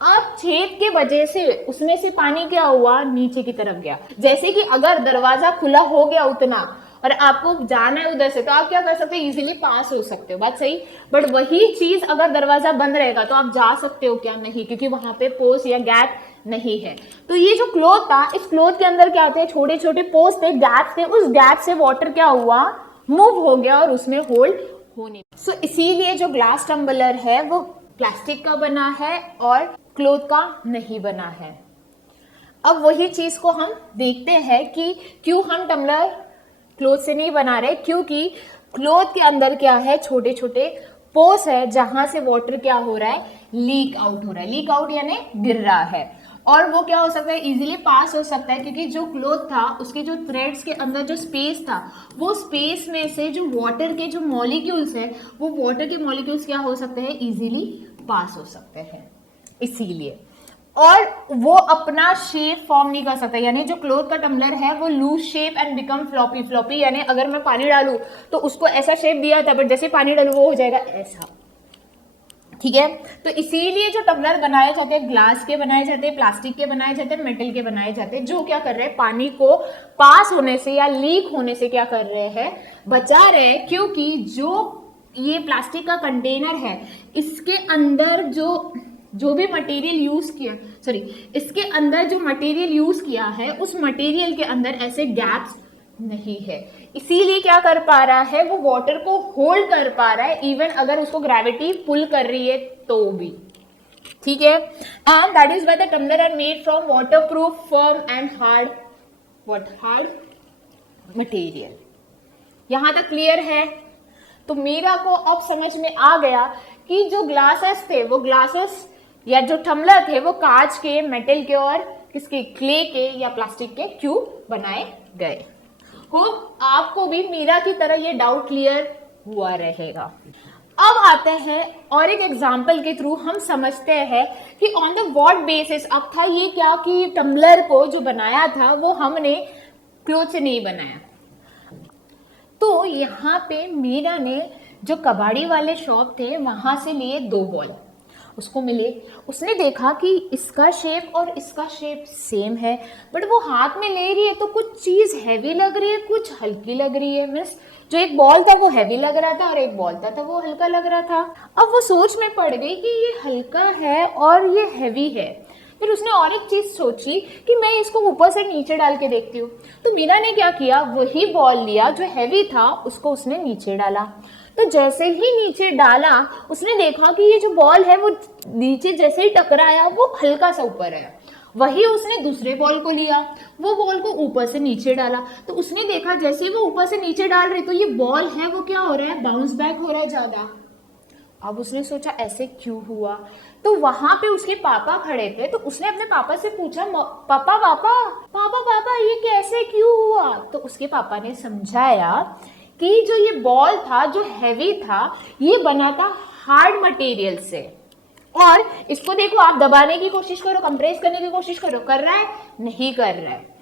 अब छेद के वजह से उसमें से पानी क्या हुआ? नीचे की तरफ गया। जैसे कि अगर दरवाजा खुला हो गया उतना और आपको जाना है उधर से, तो आप क्या कर सकते हो? इजीली पास हो सकते हो, बात सही। बट वही चीज अगर दरवाजा बंद रहेगा तो आप जा सकते हो क्या? नहीं, क्योंकि वहां पे पोस्ट या गैप नहीं है। तो ये जो क्लोथ था, इस क्लोथ के अंदर क्या थे? छोटे छोटे पोस्ट थे, गैप थे। उस गैप से वाटर क्या हुआ? मूव हो गया और उसमें होल्ड होने। सो इसीलिए जो ग्लास टम्बलर है वो प्लास्टिक का बना है और क्लोथ का नहीं बना है। अब वही चीज को हम देखते हैं कि क्यों हम टम्बलर क्लोथ से नहीं बना रहे, क्योंकि क्लोथ के अंदर क्या है? छोटे छोटे पोर्स है जहां से वाटर क्या हो रहा है? लीक आउट हो रहा है। लीक आउट यानी गिर रहा है, और वो क्या हो सकता है? इजीली पास हो सकता है, क्योंकि जो क्लोथ था उसके जो थ्रेड्स के अंदर जो स्पेस था, वो स्पेस में से जो वाटर के जो मॉलिक्यूल्स है, वो वाटर के मॉलिक्यूल्स क्या हो सकते हैं? इजीली पास हो सकते हैं। इसीलिए, और वो अपना शेप फॉर्म नहीं कर सकता, यानी जो क्लोथ का टम्बलर है वो lose shape and become floppy. Floppy यानी अगर मैं पानी डालूं तो उसको ऐसा शेप दिया था, बट जैसे पानी डालूं वो हो जाएगा ऐसा, ठीक है। तो इसीलिए जो टम्बलर बनाए जाते हैं, ग्लास के बनाए जाते हैं, प्लास्टिक के बनाए जाते हैं, मेटल के बनाए जाते हैं, जो क्या कर रहे हैं? पानी को पास होने से या लीक होने से क्या कर रहे हैं? बचा रहे हैं। क्योंकि जो ये प्लास्टिक का कंटेनर है, इसके अंदर जो भी मटेरियल यूज किया, इसके अंदर जो मटेरियल यूज किया है, उस मटेरियल के अंदर ऐसे गैप्स नहीं है। इसीलिए क्या कर पा रहा है? वो वाटर को होल्ड कर पा रहा है, इवन अगर उसको ग्रेविटी पुल कर रही है तो भी, ठीक है। That is why the tumbler are made from waterproof, firm and hard material. यहां तक क्लियर है? तो मेरा को अब समझ में आ गया कि जो ग्लासेस थे, वो ग्लासेस या जो टम्बलर थे वो कांच के, मेटल के और किसके? क्ले के या प्लास्टिक के क्यों बनाए गए। होप आपको भी मीरा की तरह ये डाउट क्लियर हुआ रहेगा। अब आते हैं और एक एग्जाम्पल के थ्रू हम समझते हैं कि ऑन द व्हाट बेसिस। अब था ये क्या कि टम्बलर को जो बनाया था वो हमने क्लोथ से नहीं बनाया। तो यहाँ पे मीरा ने जो कबाड़ी वाले शॉप थे वहां से लिए 2 बॉल, उसको मिले। उसने देखा कि इसका शेप और इसका शेप सेम है, बट वो हाथ में ले रही है तो कुछ चीज हैवी लग रही है, कुछ हल्की लग रही है। मीन्स जो एक बॉल था वो हैवी लग रहा था और एक बॉल था वो हल्का लग रहा था। अब वो सोच में पड़ गई कि ये हल्का है और ये हैवी है। फिर उसने और एक चीज सोची कि मैं इसको ऊपर से नीचे डाल के देखती हूँ। तो मीरा ने क्या किया? वही बॉल लिया जो हैवी था, उसको उसने नीचे डाला। तो जैसे ही नीचे डाला उसने देखा कि ये जो बॉल है वो नीचे जैसे ही टकराया वो हल्का सा ऊपर है। वही उसने दूसरे बॉल को लिया, वो बॉल को ऊपर से नीचे डाला। तो उसने देखा जैसे ही वो ऊपर से नीचे डाल रही तो ये बॉल है वो क्या हो रहा है? बाउंस बैक हो रहा है ज्यादा। अब उसने सोचा ऐसे क्यों हुआ। तो वहां पे उसके पापा खड़े थे, तो उसने अपने पापा से पूछा, पापा पापा पापा पापा ये कैसे क्यों हुआ। तो उसके पापा ने समझाया कि जो ये बॉल था जो हैवी था ये बना था हार्ड मटेरियल से, और इसको देखो आप दबाने की कोशिश करो, कंप्रेस करने की कोशिश करो, कर रहा है? नहीं कर रहा है।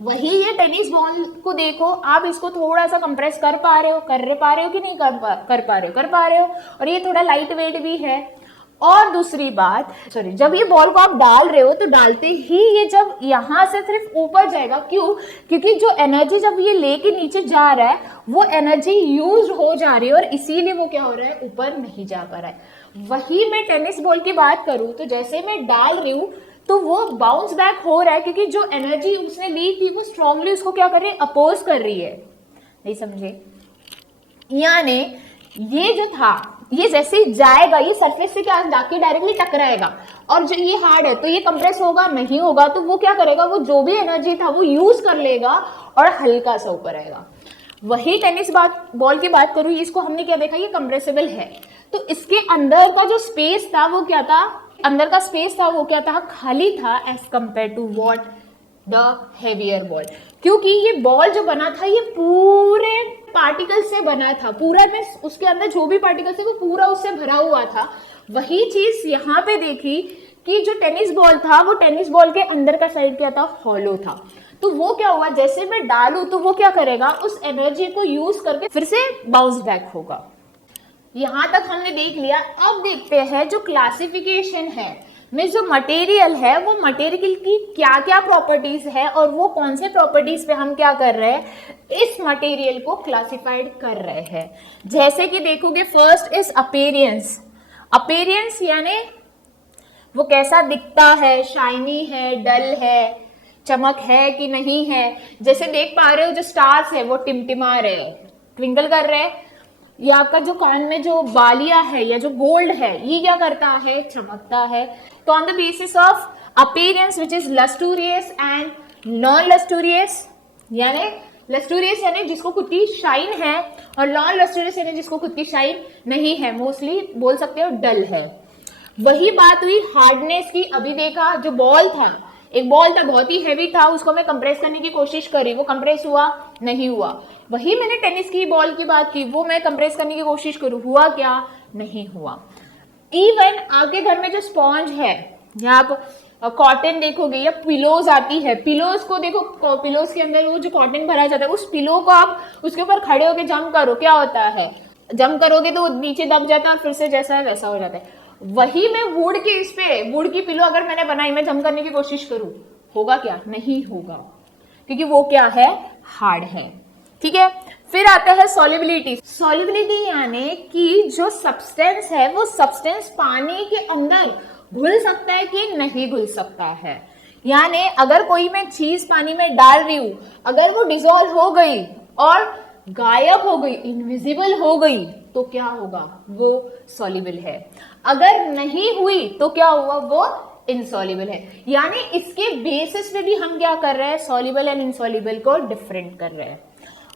वही ये टेनिस बॉल को देखो, आप इसको थोड़ा सा कंप्रेस कर पा रहे हो, कर पा रहे हो कि नहीं कर पा रहे हो, और ये थोड़ा लाइट वेट भी है। और दूसरी बात, जब ये बॉल को आप डाल रहे हो तो डालते ही ये जब यहाँ से सिर्फ ऊपर जाएगा, क्यों? क्योंकि जो एनर्जी जब ये लेके नीचे जा रहा है वो एनर्जी यूज हो जा रही है और इसीलिए वो क्या हो रहा है? ऊपर नहीं जा पा रहा है। वही मैं टेनिस बॉल की बात करूं तो जैसे मैं डाल रही हूँ तो वो बाउंस बैक हो रहा है, क्योंकि जो एनर्जी उसने ली थी वो स्ट्रांगली उसको क्या कर रही है? अपोज कर रही है। नहीं समझे? यानी ये जो था ये जैसे ही जाएगा ये सरफेस से क्या जाके डायरेक्टली टकराएगा, और जो ये हार्ड है तो ये कंप्रेस होगा नहीं होगा, तो वो क्या करेगा, वो जो भी एनर्जी था वो यूज कर लेगा और हल्का सा ऊपर आएगा। वही टेनिस बॉल की बात करूँ, इसको हमने क्या देखा, ये कंप्रेसिबल है, तो इसके अंदर का जो स्पेस था वो क्या था, अंदर का स्पेस था वो क्या था, खाली था as compare to what the heavier ball. क्योंकि ये बॉल जो बना था ये पूरे पार्टिकल से बना था, पूरा में उसके अंदर जो भी पार्टिकल थे वो पूरा उससे भरा हुआ था। वही चीज यहाँ पे देखी कि जो टेनिस बॉल था वो टेनिस बॉल के अंदर का साइड क्या था, हॉलो था। तो वो क्या हुआ, जैसे मैं डालू तो वो क्या करेगा, उस एनर्जी को यूज करके फिर से बाउंस बैक होगा। यहां तक हमने देख लिया। अब देखते हैं जो क्लासिफिकेशन है में जो मटेरियल है वो मटेरियल की क्या क्या प्रॉपर्टीज है और वो कौन से प्रॉपर्टीज पे हम क्या कर रहे हैं, इस मटेरियल को क्लासिफाइड कर रहे हैं। जैसे कि देखोगे, फर्स्ट इज अपीयरेंस। अपीयरेंस यानी वो कैसा दिखता है, शाइनी है, डल है, चमक है कि नहीं है। जैसे देख पा रहे हो जो स्टार्स है वो टिमटिमा रहे हैं, ट्विंकल कर रहे हैं। ये आपका जो कान में जो बालिया है या जो गोल्ड है ये क्या करता है, चमकता है। तो on the basis of appearance which is lustrous and non lustrous, यानी लस्टूरियस यानी जिसको खुद की शाइन है और नॉन लस्टूरियस यानी जिसको खुद की शाइन नहीं है, मोस्टली बोल सकते हो डल है। वही बात हुई हार्डनेस की। अभी देखा जो बॉल था, एक बॉल था बहुत ही हैवी था, उसको मैं कंप्रेस करने की कोशिश करी, वो कंप्रेस हुआ नहीं हुआ। वही मैंने टेनिस की बॉल की बात की, वो मैं कंप्रेस करने की कोशिश करूँ, हुआ क्या, नहीं हुआ। इवन आपके घर में जो स्पॉन्ज है या आप कॉटन देखोगे या पिलोज आती है, पिलोज को देखो, पिलोज के अंदर वो जो कॉटन भरा जाता है, उस पिलो को आप उसके ऊपर खड़े होकर जंप करो, क्या होता है, जंप करोगे तो वो नीचे दब जाता है और फिर से जैसा है वैसा हो जाता है। वही मैं वुड के इस पे, वुड की पिलो अगर मैंने बनाई, मैं जंप करने की कोशिश करूं, होगा क्या, नहीं होगा, क्योंकि वो क्या है, हार्ड है। ठीक है, फिर आता है सॉल्युबिलिटी। सॉल्युबिलिटी यानी कि जो सब्सटेंस है वो सब्सटेंस पानी के अंदर घुल सकता है कि नहीं घुल सकता है। यानी अगर कोई मैं चीज पानी में डाल रही हूं, अगर वो डिसॉल्व हो गई और गायब हो गई, इनविजिबल हो गई, तो क्या होगा, वो सॉल्युबल है। अगर नहीं हुई तो क्या हुआ, वो इनसॉल्युबल है। यानी इसके बेसिस पे भी हम क्या कर रहे हैं, सॉल्युबल एंड इनसॉल्युबल को डिफरेंट कर रहे हैं।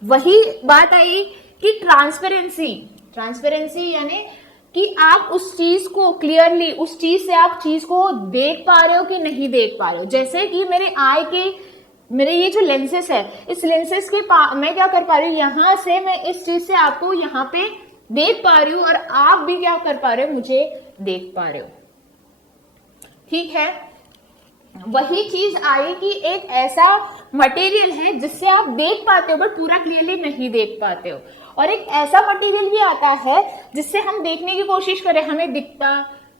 वही बात आई कि ट्रांसपेरेंसी। ट्रांसपेरेंसी यानी कि आप उस चीज को क्लियरली, उस चीज से आप चीज को देख पा रहे हो कि नहीं देख पा रहे हो। जैसे कि मेरे ये जो लेंसेस है, इस लेंसेस के मैं क्या कर पा रही हूँ, यहां से मैं इस चीज से आपको यहाँ पे देख पा रही हूँ और आप भी क्या कर पा रहे हो, मुझे देख पा रहे हो। ठीक है, वही चीज आई कि एक ऐसा मटेरियल है जिससे आप देख पाते हो बट पूरा क्लियरली नहीं देख पाते हो, और एक ऐसा मटेरियल भी आता है जिससे हम देखने की कोशिश करें, हमें दिखता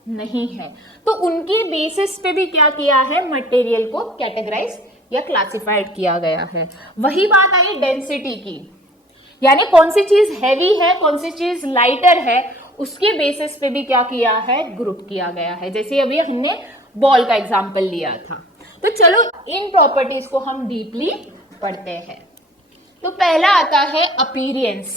नहीं है। तो उनके बेसिस पे भी क्या किया है, मटेरियल को कैटेगराइज या क्लासिफाइड किया गया है। वही बात आई डेंसिटी की, यानी कौन सी चीज हैवी है, कौन सी चीज लाइटर है, उसके बेसिस पे भी क्या किया है, ग्रुप किया गया है। जैसे अभी हमने बॉल का एग्जांपल लिया था। तो चलो इन प्रॉपर्टीज को हम डीपली पढ़ते हैं। तो पहला आता है अपीयरेंस।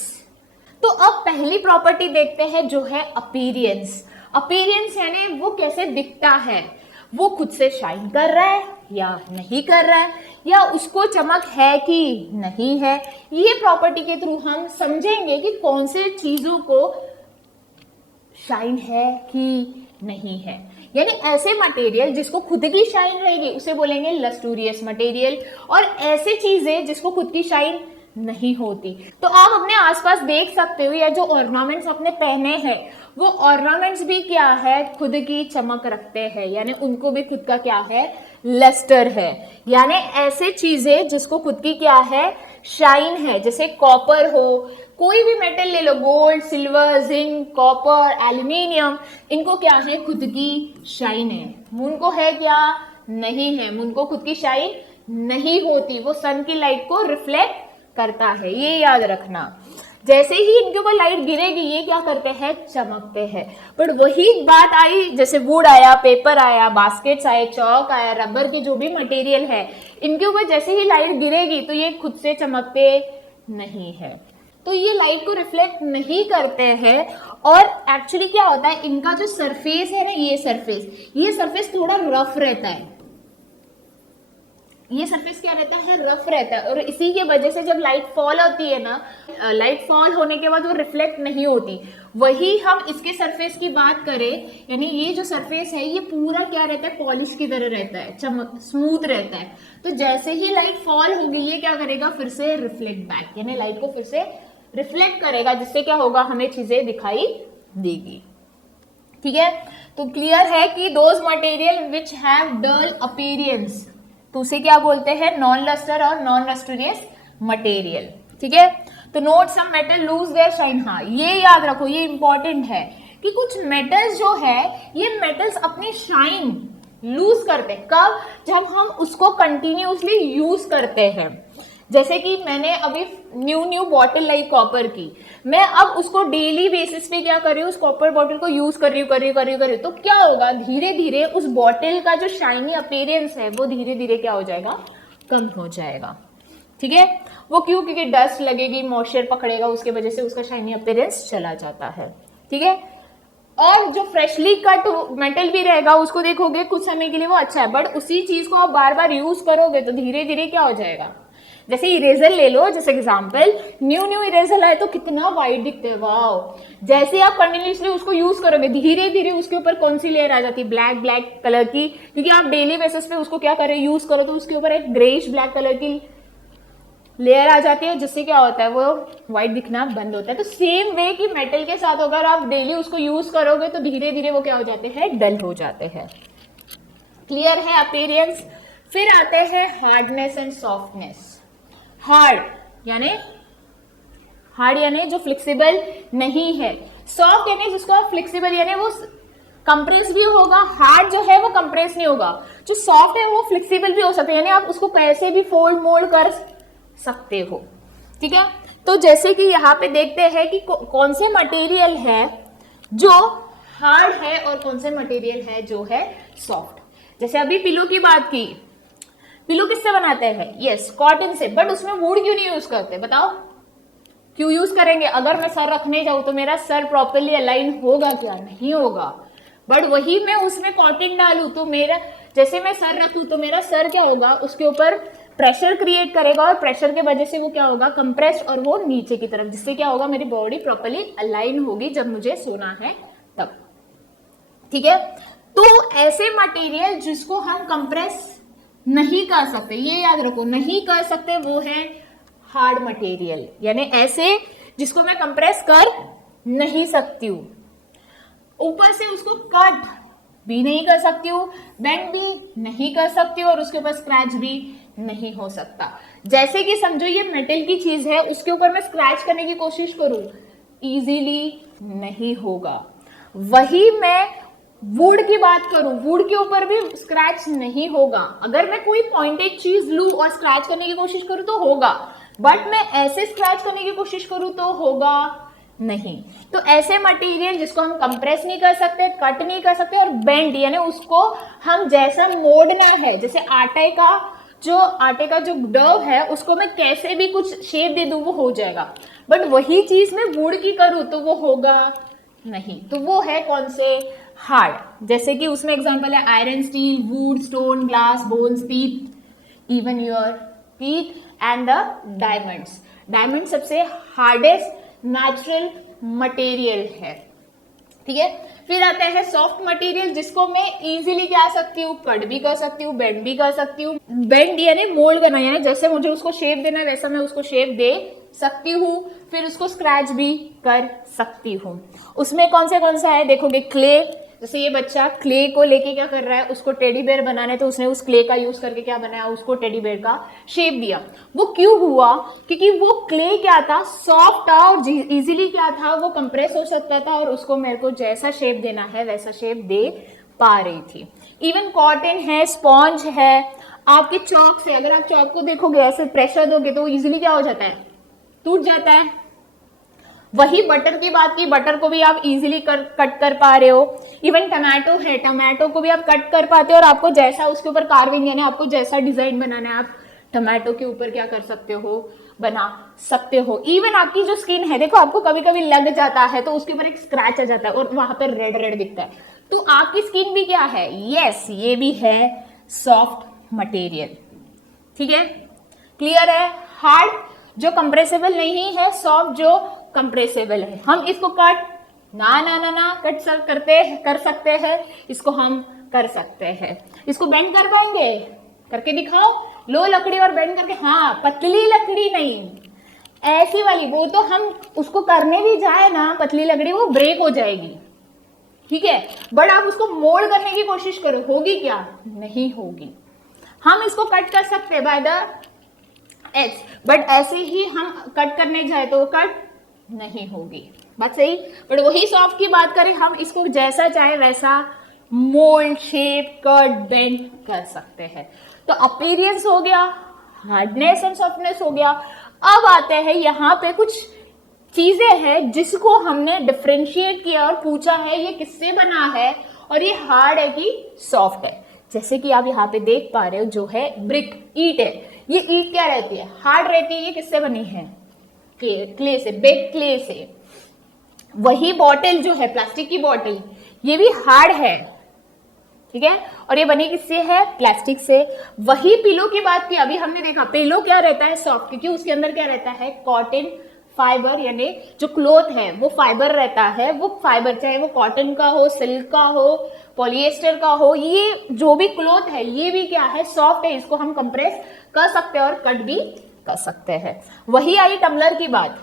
तो अब पहली प्रॉपर्टी देखते हैं जो है अपीयरेंस। अपीयरेंस यानी वो कैसे दिखता है, वो खुद से शाइन कर रहा है या नहीं कर रहा है, या उसको चमक है कि नहीं है। ये प्रॉपर्टी के थ्रू हम समझेंगे कि कौन से चीजों को शाइन है कि नहीं है। यानी ऐसे मटेरियल जिसको खुद की शाइन रहेगी उसे बोलेंगे लस्टूरियस मटेरियल, और ऐसे चीजें जिसको खुद की शाइन नहीं होती। तो आप अपने आसपास देख सकते हो, या जो ऑर्नामेंट्स अपने पहने हैं वो ऑर्नामेंट्स भी क्या है, खुद की चमक रखते हैं, यानी उनको भी खुद का क्या है, लस्टर है। यानी ऐसे चीजें जिसको खुद की क्या है, शाइन है। जैसे कॉपर हो, कोई भी मेटल ले लो, gold, silver, zinc, copper, aluminium, इनको क्या है, खुद की शाइन है। मून को है क्या, नहीं है, मून को खुद की शाइन नहीं होती, वो सन की लाइट को रिफ्लेक्ट करता है, ये याद रखना। जैसे ही इनके ऊपर लाइट गिरेगी ये क्या करते हैं, चमकते हैं। बट वही बात आई, जैसे वुड आया, पेपर आया, बास्केट्स आए, चौक आया, रबर के जो भी मटेरियल है, इनके ऊपर जैसे ही लाइट गिरेगी तो ये खुद से चमकते नहीं है। तो ये लाइट को रिफ्लेक्ट नहीं करते हैं। और एक्चुअली क्या होता है, इनका जो सरफेस है ना, ये सरफेस थोड़ा रफ रहता है। ये सरफेस क्या रहता है, रफ रहता है। और इसी की वजह से जब लाइट फॉल होती है ना, लाइट फॉल होने के बाद वो रिफ्लेक्ट नहीं होती। वही हम इसके सरफेस की बात करें, यानी ये जो सरफेस है ये पूरा क्या रहता है, पॉलिश की तरह रहता है, स्मूथ रहता है। तो जैसे ही लाइट फॉल होगी ये क्या करेगा, फिर से रिफ्लेक्ट बैक, यानी लाइट को फिर से रिफ्लेक्ट करेगा, जिससे क्या होगा, हमें चीजें दिखाई देगी। ठीक है, तो क्लियर है कि those material which have dull appearance, तो उसे क्या बोलते हैं, नॉन लस्टर और नॉन लस्टरियस मटेरियल। ठीक है, तो note some metal lose their shine. हाँ, ये याद रखो, ये इंपॉर्टेंट है कि कुछ मेटल्स जो है ये मेटल्स अपनी शाइन लूज करते हैं। कब, जब हम उसको कंटिन्यूसली यूज करते हैं। जैसे कि मैंने अभी न्यू बॉटल लाई कॉपर की, मैं अब उसको डेली बेसिस पे क्या कर रही हूँ, उस कॉपर बॉटल को यूज कर रही हूँ, तो क्या होगा, धीरे धीरे उस बॉटल का जो शाइनी अपीयरेंस है वो धीरे धीरे क्या हो जाएगा, कम हो जाएगा। ठीक है, वो क्यों, क्योंकि डस्ट लगेगी, मॉइस्चर पकड़ेगा, उसके वजह से उसका शाइनी अपीयरेंस चला जाता है। ठीक है, और जो फ्रेशली कट मेटल भी रहेगा उसको देखोगे कुछ समय के लिए वो अच्छा है, बट उसी चीज को आप बार बार यूज करोगे तो धीरे धीरे क्या हो जाएगा। जैसे इरेजर ले लो, जैसे एग्जांपल, न्यू इरेजर आए तो कितना वाइट दिखते हैं, वाओ। जैसे आप कंटिन्यूसली उसको यूज करोगे धीरे धीरे उसके ऊपर कौन सी लेयर आ जाती है, ब्लैक कलर की, क्योंकि आप डेली बेसिस पे उसको क्या करें, यूज करो, तो उसके ऊपर एक ग्रेइश ब्लैक कलर की लेयर आ जाती है, जिससे क्या होता है, वो व्हाइट दिखना बंद होता है। तो सेम वे कि मेटल के साथ अगर आप डेली उसको यूज करोगे तो धीरे धीरे वो क्या हो जाते हैं, डल हो जाते हैं। क्लियर है अपीयरेंस। फिर आते हैं हार्डनेस एंड सॉफ्टनेस। हार्ड यानी जो फ्लेक्सिबल नहीं है, सॉफ्ट यानी जिसको आप फ्लेक्सिबल यानी वो कंप्रेस भी होगा, हार्ड जो है वो कंप्रेस नहीं होगा, जो सॉफ्ट है वो फ्लेक्सिबल भी हो सकता है, यानी आप उसको कैसे भी फोल्ड मोल्ड कर सकते हो। ठीक है, तो जैसे कि यहाँ पे देखते हैं कि कौन से मटेरियल है जो हार्ड है और कौन से मटेरियल है जो है सॉफ्ट। जैसे अभी पिलो की बात की, पिलो किससे बनाते हैं, यस कॉटन से, बट उसमें वुड क्यों नहीं यूज करते, बताओ क्यों यूज करेंगे। अगर मैं सर रखने जाऊं तो मेरा सर प्रॉपरली अलाइन होगा क्या, नहीं होगा। बट वही मैं उसमें कॉटन डालूं तो मेरा, जैसे मैं सर रखूं तो मेरा सर क्या होगा, उसके ऊपर प्रेशर क्रिएट करेगा और प्रेशर के वजह से वो क्या होगा, कंप्रेस, और वो नीचे की तरफ, जिससे क्या होगा, मेरी बॉडी प्रॉपरली अलाइन होगी जब मुझे सोना है तब। ठीक है, तो ऐसे मटेरियल जिसको हम कंप्रेस नहीं कर सकते, ये याद रखो, नहीं कर सकते, वो है हार्ड मटेरियल, यानी ऐसे जिसको मैं कंप्रेस कर नहीं सकती हूँ, ऊपर से उसको कट भी नहीं कर सकती हूँ, बेंड भी नहीं कर सकती हूँ, और उसके ऊपर स्क्रैच भी नहीं हो सकता। जैसे कि समझो ये मेटल की चीज है, उसके ऊपर मैं स्क्रैच करने की कोशिश करूं, इजीली नहीं होगा। वही मैं वुड की बात करूं, वुड के ऊपर भी स्क्रैच नहीं होगा। अगर मैं कोई पॉइंटेड चीज लूं और स्क्रैच करने की कोशिश करूं तो होगा, बट मैं ऐसे स्क्रैच करने की कोशिश करूं तो होगा नहीं। तो ऐसे मटेरियल जिसको हम कंप्रेस नहीं कर सकते, कट नहीं कर सकते, और बेंड यानी उसको हम जैसा मोड़ना है, जैसे आटे का जो डो है उसको मैं कैसे भी कुछ शेप दे दूं वो हो जाएगा, बट वही चीज मैं वुड की करूं तो वो होगा नहीं। तो वो है कौन से, हार्ड। जैसे कि उसमें एग्जांपल है iron, steel, would, stone, glass, bones, teeth, even your teeth and the diamonds. Diamond सबसे हार्डेस्ट नेचुरल मटेरियल है। ठीक है, फिर आता है सॉफ्ट मटेरियल, जिसको मैं इजीली क्या सकती हूँ, कट भी कर सकती हूँ, बेंड भी कर सकती हूँ। बेंड यानी मोल्ड करना, यानी जैसे मुझे उसको शेप देना है वैसा मैं उसको शेप दे सकती हूँ। फिर उसको स्क्रैच भी कर सकती हूँ। उसमें कौन सा है, देखोगे क्ले, जैसे ये बच्चा क्ले को लेके क्या कर रहा है, उसको टेडी बेयर बनाने, तो उसने उस क्ले का यूज करके क्या बनाया, उसको टेडी बेयर का शेप दिया। वो क्यों हुआ, क्योंकि वो क्ले क्या था, सॉफ्ट था और इजीली क्या था, वो कंप्रेस हो सकता था, और उसको मेरे को जैसा शेप देना है वैसा शेप दे पा रही थी। इवन कॉटन है, स्पॉन्ज है, आपके चौक से अगर आप चौक को देखोगे ऐसे प्रेशर दोगे तो इजीली क्या हो जाता है, टूट जाता है। वही बटर की बात की, बटर को भी आप इजीली कट कर पा रहे हो। इवन टमाटो है, टमाटो को भी आप कट कर पाते हो, और आपको जैसा उसके ऊपर कार्विंग यानी आपको जैसा डिजाइन बनाना है आप टमाटो के ऊपर क्या कर सकते हो, बना सकते हो। इवन आपकी जो स्किन है, देखो आपको कभी कभी लग जाता है तो उसके ऊपर एक स्क्रैच आ जाता है और वहां पर रेड रेड दिखता है, तो आपकी स्किन भी क्या है, यस ये भी है सॉफ्ट मटेरियल। ठीक है, क्लियर है। हार्ड जो कंप्रेसिबल नहीं है, सॉफ्ट जो कंप्रेसिबल है। हम इसको कट ना ना ना ना कट कर सकते हैं, इसको हम कर सकते हैं। इसको बेंड कर पाएंगे, करके दिखाओ। लो लकड़ी और बेंड करके, हाँ पतली लकड़ी नहीं, ऐसी वाली, वो तो हम उसको करने भी जाए ना पतली लकड़ी, वो ब्रेक हो जाएगी। ठीक है, बट आप उसको मोल्ड करने की कोशिश करो, होगी क्या, नहीं होगी। हम इसको कट कर सकते हैं बाय द एज, बट ऐसे ही हम कट करने जाए तो कट नहीं होगी, बात सही। बट वही सॉफ्ट की बात करें, हम इसको जैसा चाहे वैसा मोल्ड, शेप, कट, बेंड कर सकते हैं। तो अपीयरेंस हो गया, हार्डनेस एंड सॉफ्टनेस हो गया। अब आते हैं यहाँ पे कुछ चीजें हैं जिसको हमने डिफरेंशिएट किया और पूछा है ये किससे बना है और ये हार्ड है कि सॉफ्ट है। जैसे कि आप यहाँ पे देख पा रहे हो, जो है ब्रिक, ईंट है। ये ईंट क्या रहती है, हार्ड रहती है। ये किससे बनी है, क्ले से, बेक क्ले से। वही बॉटल जो है, प्लास्टिक की बॉटल, ये भी हार्ड है। ठीक है, और ये बनी किससे है, प्लास्टिक से। वही पिलो की बात की, अभी हमने देखा पिलो क्या रहता है, सॉफ्ट, क्योंकि उसके अंदर क्या रहता है, कॉटन फाइबर, यानी जो क्लोथ है वो फाइबर रहता है। वो फाइबर चाहे वो कॉटन का हो, सिल्क का हो, पॉलिएस्टर का हो, ये जो भी क्लोथ है ये भी क्या है, सॉफ्ट है। इसको हम कंप्रेस कर सकते हैं और कट भी कर सकते हैं। वही आई टम्बलर की बात।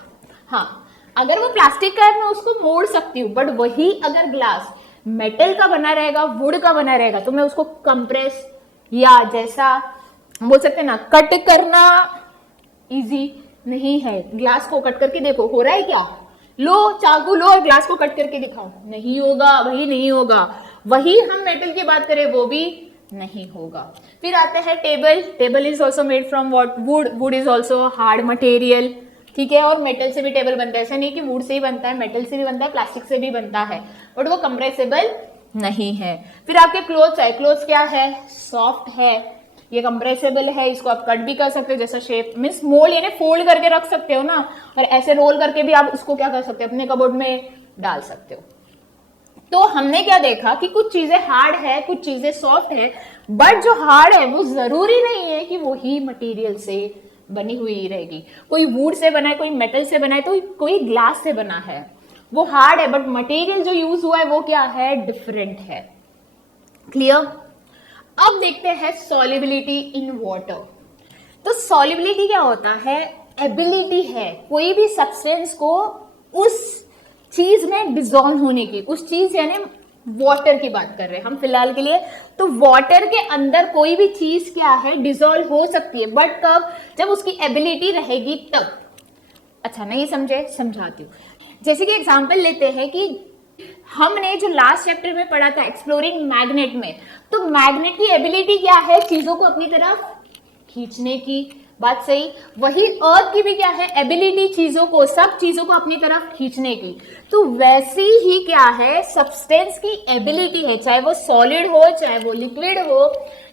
हाँ, अगर वो प्लास्टिक का है मैं उसको मोड़ सकती हूँ, बट वही अगर ग्लास मेटल का बना रहेगा, वुड का बना रहेगा, तो मैं उसको कंप्रेस या जैसा बोल सकते हैं ना, कट करना इजी नहीं है। ग्लास को कट करके देखो, हो रहा है क्या, लो चाकू लो और ग्लास को कट करके दिखाओ, नहीं होगा, वही नहीं होगा। वही हम मेटल की बात करें, वो भी नहीं होगा। फिर आते हैं table. Table is also made from what, would. Would is also hard material. ठीक है, और मेटल से भी टेबल बनता है, ऐसा नहीं कि वुड से ही बनता है, मेटल से भी बनता है, प्लास्टिक से भी बनता है, बट वो कंप्रेसिबल नहीं है। फिर आपके क्लोथ्स है। क्लोथ्स क्या है, सॉफ्ट है, ये कंप्रेसिबल है, इसको आप कट भी कर सकते हो, जैसा शेप मीन्स मोल्ड, यानी फोल्ड करके रख सकते हो ना, और ऐसे रोल करके भी आप उसको क्या कर सकते हो, अपने कबोर्ड में डाल सकते हो। तो हमने क्या देखा कि कुछ चीजें हार्ड है, कुछ चीजें सॉफ्ट है, बट जो हार्ड है वो जरूरी नहीं है कि वो ही मटेरियल से बनी हुई रहेगी। कोई वुड से बना है, कोई मेटल से बना है, तो कोई ग्लास से बना है, वो हार्ड है, बट मटेरियल जो यूज हुआ है वो क्या है, डिफरेंट है। क्लियर। अब देखते हैं सॉल्युबिलिटी इन वाटर। तो सॉल्युबिलिटी क्या होता है, एबिलिटी है कोई भी सब्सटेंस को उस चीज में डिसॉल्व होने की, उस चीज यानी वाटर की बात कर रहे हैं हम फिलहाल के लिए। तो वाटर के अंदर कोई भी चीज क्या है, डिसॉल्व हो सकती है, बट कब, जब उसकी एबिलिटी रहेगी तब। अच्छा नहीं समझे, समझाती हूँ। जैसे कि एग्जांपल लेते हैं कि हमने जो लास्ट चैप्टर में पढ़ा था एक्सप्लोरिंग मैग्नेट में, तो मैग्नेट की एबिलिटी क्या है, चीजों को अपनी तरफ खींचने की, बात सही। वही अर्थ की भी क्या है, एबिलिटी, चीजों को, सब चीजों को अपनी तरफ खींचने की। तो वैसी ही क्या है, सब्सटेंस की एबिलिटी है, चाहे वो सॉलिड हो, चाहे वो लिक्विड हो,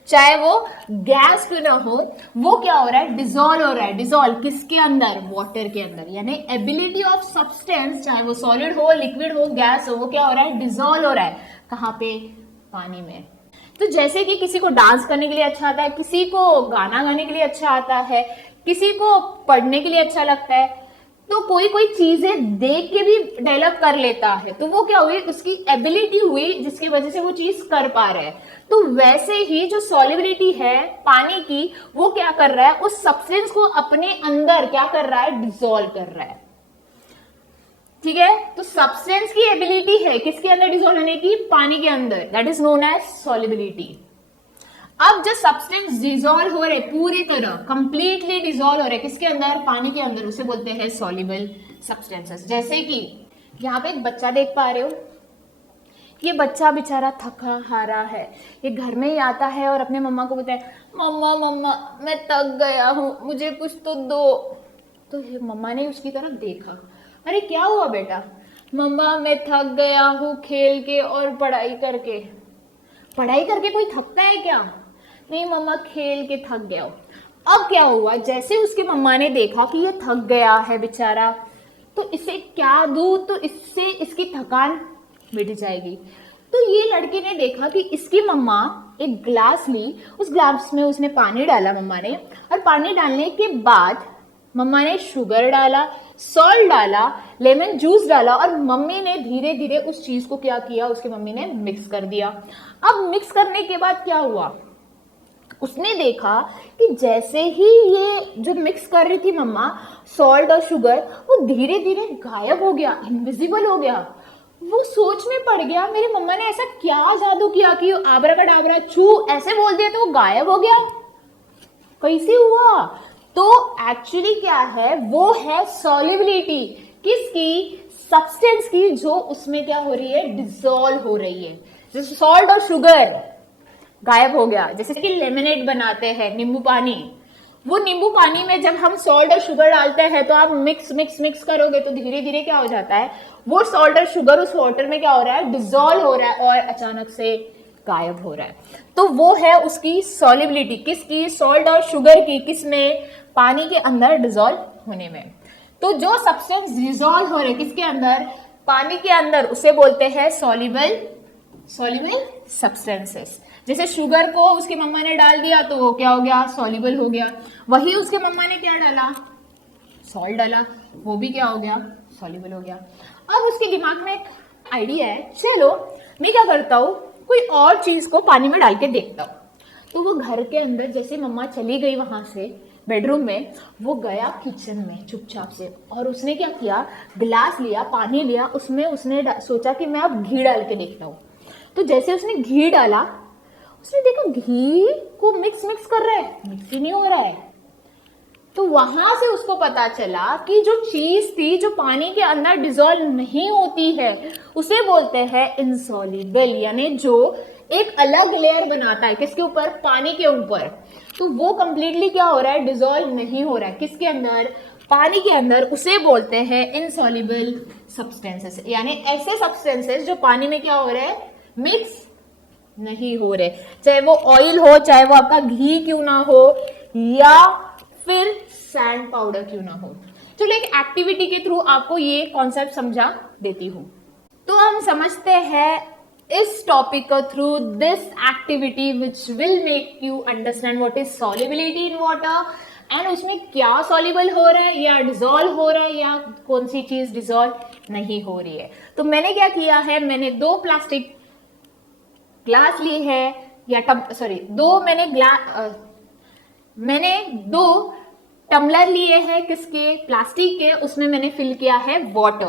चाहे वो गैस क्यों ना हो, वो क्या हो रहा है, डिसॉल्व हो रहा है। डिसॉल्व किसके अंदर, वाटर के अंदर। यानी एबिलिटी ऑफ सब्सटेंस, चाहे वो सॉलिड हो, लिक्विड हो, गैस हो, वो क्या हो रहा है, डिसॉल्व हो रहा है। कहाँ पे, पानी में। तो जैसे कि किसी को डांस करने के लिए अच्छा आता है, किसी को गाना गाने के लिए अच्छा आता है, किसी को पढ़ने के लिए अच्छा लगता है, तो कोई कोई चीजें देख के भी डेवलप कर लेता है, तो वो क्या हुई, उसकी एबिलिटी हुई जिसकी वजह से वो चीज कर पा रहा है। तो वैसे ही जो सॉल्युबिलिटी है पानी की, वो क्या कर रहा है, उस सब्सटेंस को अपने अंदर क्या कर रहा है, डिसॉल्व कर रहा है। ठीक है, तो सब्सटेंस की एबिलिटी है किसके अंदर डिसॉल्व होने की, पानी के अंदर, that is known as solubility. अब जो सब्सटेंस डिसॉल्व हो रहे, पूरी तरह कंप्लीटली डिसॉल्व हो रहे, किसके अंदर, पानी के अंदर, उसे बोलते हैं सॉल्युबल सब्सटेंसेस। जैसे कि यहाँ पे एक बच्चा देख पा रहे हो, ये बच्चा बेचारा थका हारा है, ये घर में ही आता है और अपने मम्मा को बोलता है, मम्मा मम्मा मैं थक गया हूँ, मुझे कुछ तो दो। तो मम्मा ने उसकी तरफ देखा, अरे क्या हुआ बेटा, मम्मा मैं थक गया हूँ खेल के और पढ़ाई करके। पढ़ाई करके कोई थकता है क्या, नहीं मम्मा खेल के थक गया हूँ। अब क्या हुआ, जैसे उसके मम्मा ने देखा कि ये थक गया है बेचारा, तो इसे क्या दूं तो इससे इसकी थकान मिट जाएगी। तो ये लड़के ने देखा कि इसकी मम्मा एक ग्लास ली, उस ग्लास में उसने पानी डाला मम्मा ने, और पानी डालने के बाद मम्मा ने शुगर डाला, सॉल्ट डाला, लेमन जूस डाला, और मम्मी ने धीरे धीरे उस चीज को क्या किया, उसकी मम्मी ने मिक्स कर दिया। अब मिक्स करने के बाद क्या हुआ, उसने देखा कि जैसे ही ये जो मिक्स कर रही थी मम्मा सॉल्ट और शुगर, वो धीरे धीरे गायब हो गया, इनविजिबल हो गया। वो सोच में पड़ गया, मेरे मम्मा ने ऐसा क्या जादू किया कि आबराकडाबरा छू ऐसे बोल दिया तो वो गायब हो गया, कैसे हुआ? तो एक्चुअली क्या है, वो है सॉल्युबिलिटी किसकी, सब्सटेंस की, जो उसमें क्या हो रही है, डिसॉल्व हो रही है। जैसे सॉल्ट और शुगर गायब हो गया, जैसे कि लेमनेड बनाते हैं नींबू पानी, वो नींबू पानी में जब हम सॉल्ट और शुगर डालते हैं तो आप मिक्स मिक्स मिक्स करोगे तो धीरे धीरे क्या हो जाता है, वो सॉल्ट और शुगर उस वाटर में क्या हो रहा है, डिसॉल्व हो रहा है और अचानक से गायब हो रहा है। तो वो है उसकी सॉल्युबिलिटी किसकी, सॉल्ट और शुगर की, किसमें, पानी के अंदर डिसॉल्व होने में। तो जो सब्सटेंस डिसॉल्व हो रहे हैं किसके अंदर, पानी के अंदर, उसे बोलते हैं सॉल्युबल सब्सटेंसेस। जैसे शुगर को उसके मम्मा ने डाल दिया तो वो क्या हो गया, सॉल्युबल हो गया। वही उसके मम्मा ने क्या डाला, सॉल्ट डाला, वो भी क्या हो गया, सॉल्युबल हो गया। अब उसके दिमाग में एक आइडिया है, चलो मैं क्या करता हूँ, कोई और चीज को पानी में डाल के देखता हूँ। तो वो घर के अंदर जैसे मम्मा चली गई वहां से बेडरूम में, वो गया किचन में चुपचाप से, और उसने क्या किया, गिलास लिया, पानी लिया, उसमें उसने सोचा कि मैं अब घी डाल के देखता हूँ। तो जैसे उसने घी डाला, उसने देखा घी को मिक्स मिक्स कर रहा है, मिक्स ही नहीं हो रहा है। तो वहां से उसको पता चला कि जो चीज थी जो पानी के अंदर डिसॉल्व नहीं होती है, उसे बोलते हैं इनसॉल्युबल, यानी जो एक अलग लेयर बनाता है किसके ऊपर, पानी के ऊपर। तो वो कंप्लीटली क्या हो रहा है, डिसॉल्व नहीं हो रहा है, किसके अंदर, पानी के अंदर, उसे बोलते हैं इनसॉल्युबल सब्सटेंसेस, यानी ऐसे सब्सटेंसेस जो पानी में क्या हो रहे हैं, मिक्स नहीं हो रहे, चाहे वो ऑयल हो, चाहे वो आपका घी क्यों ना हो, या फिर सैंड पाउडर क्यों ना हो। चलो एक एक्टिविटी के थ्रू आपको ये कॉन्सेप्ट समझा देती हूँ। तो हम समझते हैं इस टॉपिक को through this activity which will make you understand what is solubility in water, and उसमें क्या सॉल्युबल हो रहा है या डिसॉल्व हो रहा है, या कौन सी चीज डिसॉल्व नहीं हो रही है। तो मैंने क्या किया है, मैंने दो प्लास्टिक ग्लास ली है, या मैंने दो टम्बलर लिए हैं किसके, प्लास्टिक के, उसमें मैंने फिल किया है वाटर।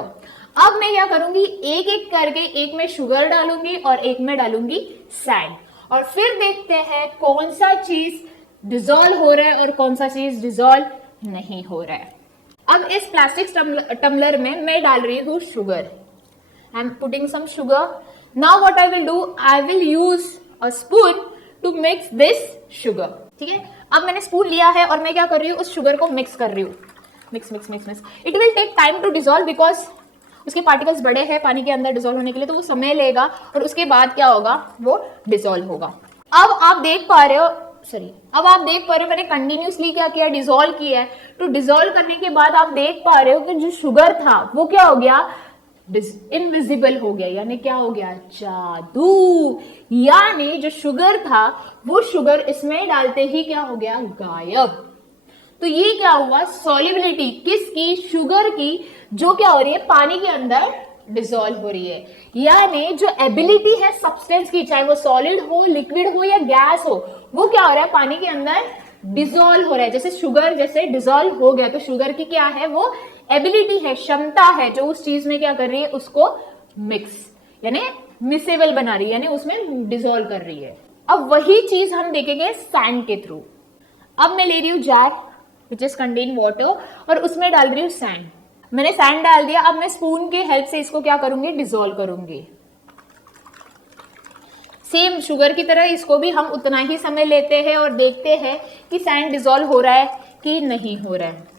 अब मैं क्या करूंगी, एक एक करके, एक में शुगर डालूंगी और एक में डालूंगी सैंड, और फिर देखते हैं कौन सा चीज डिसॉल्व हो रहा है और कौन सा चीज डिसॉल्व नहीं हो रहा है। अब इस प्लास्टिक टम्बलर में मैं डाल रही हूँ sugar, I am putting some sugar. Now what I will do, I will use a spoon to mix this sugar, ठीक है। अब मैंने स्पून लिया है और मैं क्या कर रही हूँ, उस शुगर को मिक्स कर रही हूँ, mix mix mix mix. It will take time to dissolve because उसके पार्टिकल्स बड़े हैं पानी के अंदर डिसॉल्व होने के लिए, तो वो समय लेगा और उसके बाद क्या होगा, वो डिसॉल्व होगा। अब आप देख पा रहे हो मैंने कंटिन्यूसली क्या किया, डिसॉल्व किया है। तो डिसॉल्व करने के बाद आप देख पा रहे हो कि जो शुगर था वो क्या हो गया, इनविजिबल हो गया, यानी क्या हो गया, जादू। यानी जो शुगर था वो शुगर इसमें डालते ही क्या हो गया, गायब। तो ये क्या हुआ, सॉल्युबिलिटी किसकी, शुगर की, जो क्या हो रही है, पानी के अंदर डिसॉल्व हो रही है। यानी जो एबिलिटी है सब्सटेंस की, चाहे वो सॉलिड हो, लिक्विड हो या गैस हो, वो क्या हो रहा है, पानी के अंदर डिसॉल्व हो रहा है। जैसे शुगर जैसे डिसॉल्व हो गया, तो शुगर की क्या है, वो एबिलिटी है, क्षमता है, जो उस चीज में क्या कर रही है, उसको मिक्स यानी मिसेबल बना रही है, यानी उसमें डिसॉल्व कर रही है। अब वही चीज हम देखेंगे सैंड के थ्रू। अब मैं ले रही हूँ jar which is contain water और उसमें डाल रही हूँ सैंड। मैंने सैंड डाल दिया, अब मैं स्पून के हेल्प से इसको क्या करूंगी, डिसॉल्व करूंगी। सेम शुगर की तरह इसको भी हम उतना ही समय लेते हैं और देखते हैं कि सैंड डिसॉल्व हो रहा है कि नहीं हो रहा है।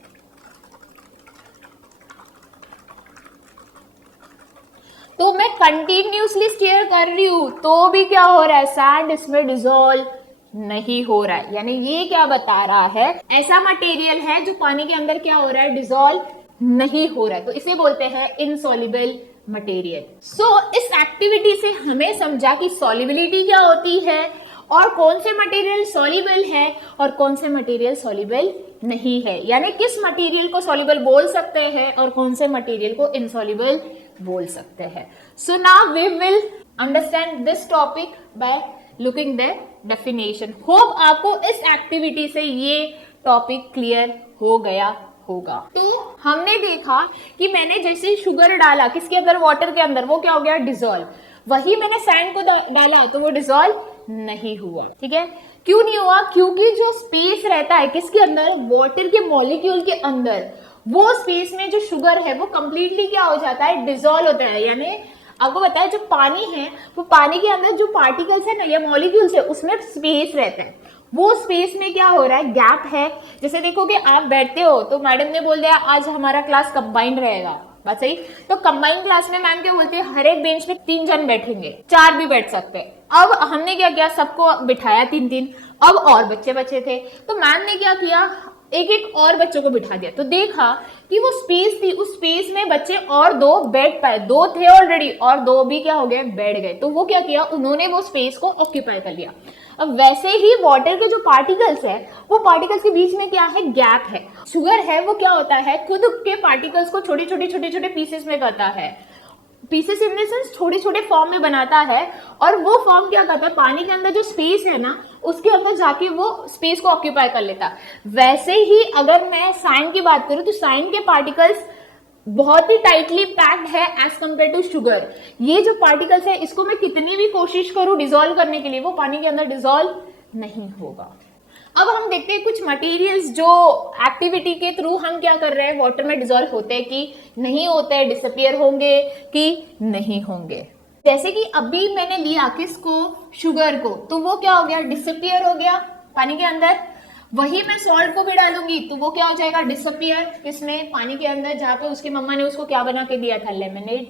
तो मैं कंटिन्यूसली स्टीयर कर रही हूं तो भी क्या हो रहा है, सैंड इसमें डिसॉल्व नहीं हो रहा है। यानी ये क्या बता रहा है, ऐसा मटेरियल है जो पानी के अंदर क्या हो रहा है, डिसॉल्व नहीं हो रहा है, तो इसे बोलते हैं इनसॉल्युबल मटेरियल। सो इस एक्टिविटी से हमें समझा कि सॉल्युबिलिटी क्या होती है और कौन से मटेरियल सॉल्युबल है और कौन से मटेरियल सॉल्युबल नहीं है, यानी किस मटेरियल को सॉल्युबल बोल सकते हैं और कौन से मटेरियल को इनसॉल्युबल बोल सकते हैं। So now we will understand this topic by looking the definition. Hope आपको इस एक्टिविटी से ये टॉपिक क्लियर हो गया होगा। तो हमने देखा कि मैंने जैसे शुगर डाला किसके अंदर, वाटर के अंदर, वो क्या हो गया, डिसॉल्व। वही मैंने सैंड को डाला तो वो डिसॉल्व नहीं हुआ। ठीक है, क्यों नहीं हुआ, क्योंकि जो स्पेस रहता है किसके अंदर, वाटर के मॉलिक्यूल के अंदर, वो स्पेस में जो शुगर है वो कंप्लीटली क्या हो जाता है, डिसॉल्व होता है। यानी आपको पता है जो पानी है वो पानी के अंदर जो पार्टिकल्स है ना या मॉलिक्यूल्स है उसमें स्पेस रहता है, वो स्पेस में क्या हो रहा है, गैप है। जैसे देखो कि आप बैठते हो तो मैडम ने बोल दिया आज हमारा क्लास कंबाइंड रहेगा, बात सही, तो कंबाइंड क्लास में मैम क्या बोलते हैं, हर एक बेंच पे 3 जन बैठेंगे, 4 भी बैठ सकते हैं। अब हमने क्या किया, सबको बिठाया 3-3, अब और बच्चे बचे थे तो मैम ने क्या किया, एक एक और बच्चों को बिठा दिया, तो देखा कि वो स्पेस थी, उस स्पेस में बच्चे और 2 बैठ पाए, 2 थे ऑलरेडी और 2 भी क्या हो गए, बैठ गए। तो वो क्या किया, उन्होंने वो स्पेस को ऑक्यूपाई कर लिया। अब वैसे ही वाटर के जो पार्टिकल्स है वो पार्टिकल्स के बीच में क्या है, गैप है। शुगर है वो क्या होता है, खुद के पार्टिकल्स को छोटे छोटे पीसेस में करता है, पीसेस इन द सेंस छोटे छोटे फॉर्म में बनाता है, और वो फॉर्म क्या करता है, पानी के अंदर जो स्पेस है ना उसके अंदर जाके वो स्पेस को ऑक्यूपाई कर लेता है। वैसे ही अगर मैं सैंड की बात करूं तो सैंड के पार्टिकल्स बहुत ही टाइटली पैक्ड है एज कंपेयर टू शुगर। ये जो पार्टिकल्स है इसको मैं कितनी भी कोशिश करूं डिसॉल्व करने के लिए वो पानी के अंदर डिसॉल्व नहीं होगा। अब हम देखते हैं कुछ मटेरियल्स जो एक्टिविटी के थ्रू हम क्या कर रहे हैं, वाटर में डिसॉल्व होते हैं कि नहीं होते हैं, डिसअपियर होंगे कि नहीं होंगे। जैसे कि अभी मैंने लिया किसको, शुगर को, तो वो क्या हो गया, डिसअपियर हो गया पानी के अंदर। वही मैं सॉल्ट को भी डालूंगी तो वो क्या हो जाएगा, डिसअपियर किसमें, पानी के अंदर, जहाँ पे उसकी मम्मा ने उसको क्या बना के दिया था, लेमनेड।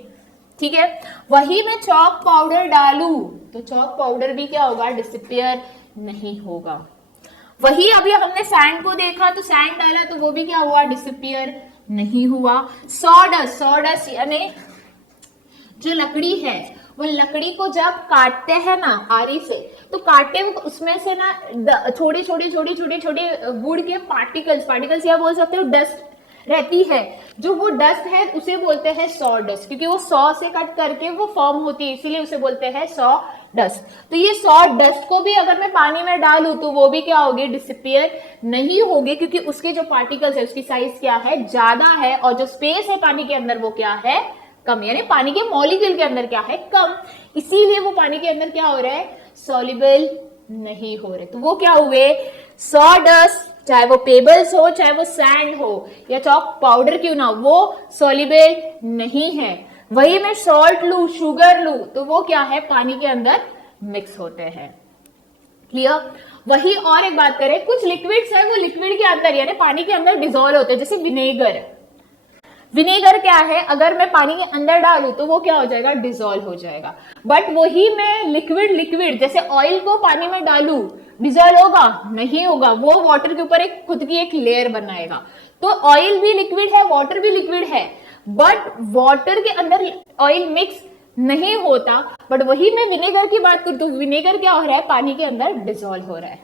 ठीक है, वही मैं चॉक पाउडर डालू तो चॉक पाउडर भी क्या होगा, डिसअपियर नहीं होगा। वही अभी हमने सैंड को देखा तो सैंड डाला तो वो भी क्या हुआ, डिसअपियर नहीं हुआ। सॉडस्ट यानी जो लकड़ी है वो लकड़ी को जब काटते हैं ना आरी से तो काटते हैं उसमें से ना छोटे छोटे वुड के पार्टिकल्स या बोल सकते हो डस्ट रहती है, जो वो डस्ट है उसे बोलते हैं सॉ डस्ट, क्योंकि वो सॉ से कट करके वो फॉर्म होती है इसीलिए उसे बोलते हैं सॉ डस्ट। तो ये सॉ डस्ट को भी अगर मैं पानी में डालूं तो वो भी क्या होगी, डिसअपियर नहीं होगी, क्योंकि उसके जो पार्टिकल्स है उसकी साइज क्या है, ज्यादा है, और जो स्पेस है पानी के अंदर वो क्या है, कम, यानी पानी के मॉलिक्यूल के अंदर क्या है, कम, इसीलिए वो पानी के अंदर क्या हो रहा है, सॉल्युबल नहीं हो रहे। तो वो क्या हुए, सॉ डस्ट, चाहे वो पेबल्स हो चाहे वो सैंड हो या चॉक पाउडर क्यों ना, वो सॉल्युबल नहीं है। वही मैं सॉल्ट लू, शुगर लू तो वो क्या है, पानी के अंदर मिक्स होते हैं। क्लियर। वही और एक बात करें, कुछ लिक्विड्स है वो लिक्विड के अंदर यानी पानी के अंदर डिसॉल्व होते हैं, जैसे विनेगर। विनेगर क्या है, अगर मैं पानी के अंदर डालूं तो वो क्या हो जाएगा, डिसॉल्व हो जाएगा। बट वही मैं लिक्विड जैसे ऑयल को पानी में डालूं डिसॉल्व होगा, नहीं होगा, वो वाटर के ऊपर एक खुद की एक लेयर बनाएगा। तो ऑयल भी लिक्विड है, वाटर भी लिक्विड है, बट वाटर के अंदर ऑयल मिक्स नहीं होता। बट वही मैं विनेगर की बात करूं तो विनेगर क्या हो रहा है, पानी के अंदर डिसॉल्व हो रहा है।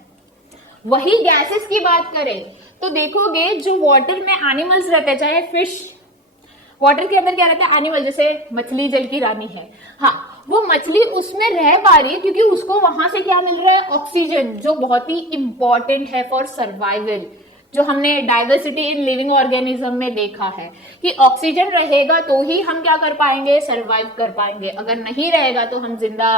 वही गैसेस की बात करें तो देखोगे जो वाटर में एनिमल्स रहते हैं, चाहे फिश, वाटर के अंदर क्या रहता है, एनिमल, जैसे मछली जल की रानी है, हाँ, वो मछली उसमें रह पा रही है क्योंकि उसको वहां से क्या मिल रहा है, ऑक्सीजन, जो बहुत ही इंपॉर्टेंट है फॉर सर्वाइवल। जो हमने डाइवर्सिटी इन लिविंग ऑर्गेनिज्म में देखा है कि ऑक्सीजन रहेगा तो ही हम क्या कर पाएंगे, सर्वाइव कर पाएंगे, अगर नहीं रहेगा तो हम जिंदा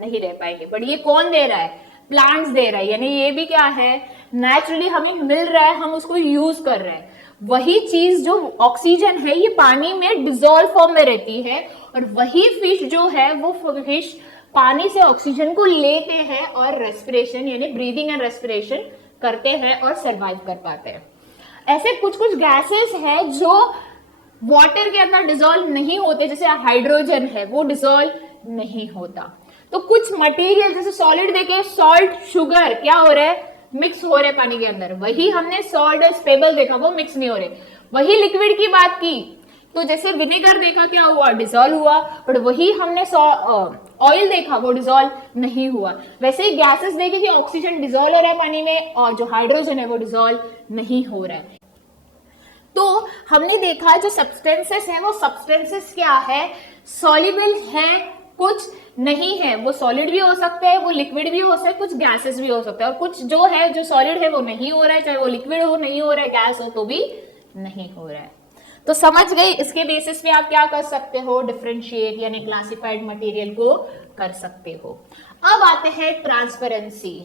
नहीं रह पाएंगे। बट ये कौन दे रहा है, प्लांट्स दे रहा है, यानी ये भी क्या है, नेचुरली हमें मिल रहा है, हम उसको यूज कर रहे हैं। वही चीज जो ऑक्सीजन है ये पानी में डिसॉल्व फॉर्म में रहती है, और वही फिश जो है वो फिश पानी से ऑक्सीजन को लेते हैं और रेस्पिरेशन यानी ब्रीदिंग एंड रेस्पिरेशन करते हैं और सरवाइव कर पाते हैं। ऐसे कुछ कुछ गैसेस है जो वाटर के अंदर डिसॉल्व नहीं होते, जैसे हाइड्रोजन है वो डिसॉल्व नहीं होता। तो कुछ मटेरियल जैसे सॉलिड देखे, सॉल्ट, शुगर क्या हो रहा है, मिक्स हो रहे पानी के अंदर। वही हमने सॉल्ट और स्टेबल देखा, वो मिक्स नहीं हो रहे। वही लिक्विड की बात की तो जैसे विनेगर देखा, क्या हुआ, डिसॉल्व हुआ। बट वही हमने ऑयल देखा, वो डिसॉल्व नहीं हुआ। वैसे ही गैसेस देखे कि ऑक्सीजन डिसॉल्व हो रहा है पानी में और जो हाइड्रोजन है वो डिसॉल्व नहीं हो रहा है। तो हमने देखा जो सब्सटेंसेस है वो सब्सटेंसेस क्या है, सॉल्युबल है, कुछ नहीं है। वो सॉलिड भी हो सकता है, वो लिक्विड भी हो सकता है, कुछ गैसेस भी हो सकता है, और कुछ जो है जो सॉलिड है वो नहीं हो रहा है, चाहे वो लिक्विड हो नहीं हो रहा है, गैस हो तो भी नहीं हो रहा है। तो समझ गई, इसके बेसिस पे आप क्या कर सकते हो, डिफरेंशिएट यानी क्लासिफाइड मटेरियल को कर सकते हो। अब आते हैं ट्रांसपेरेंसी।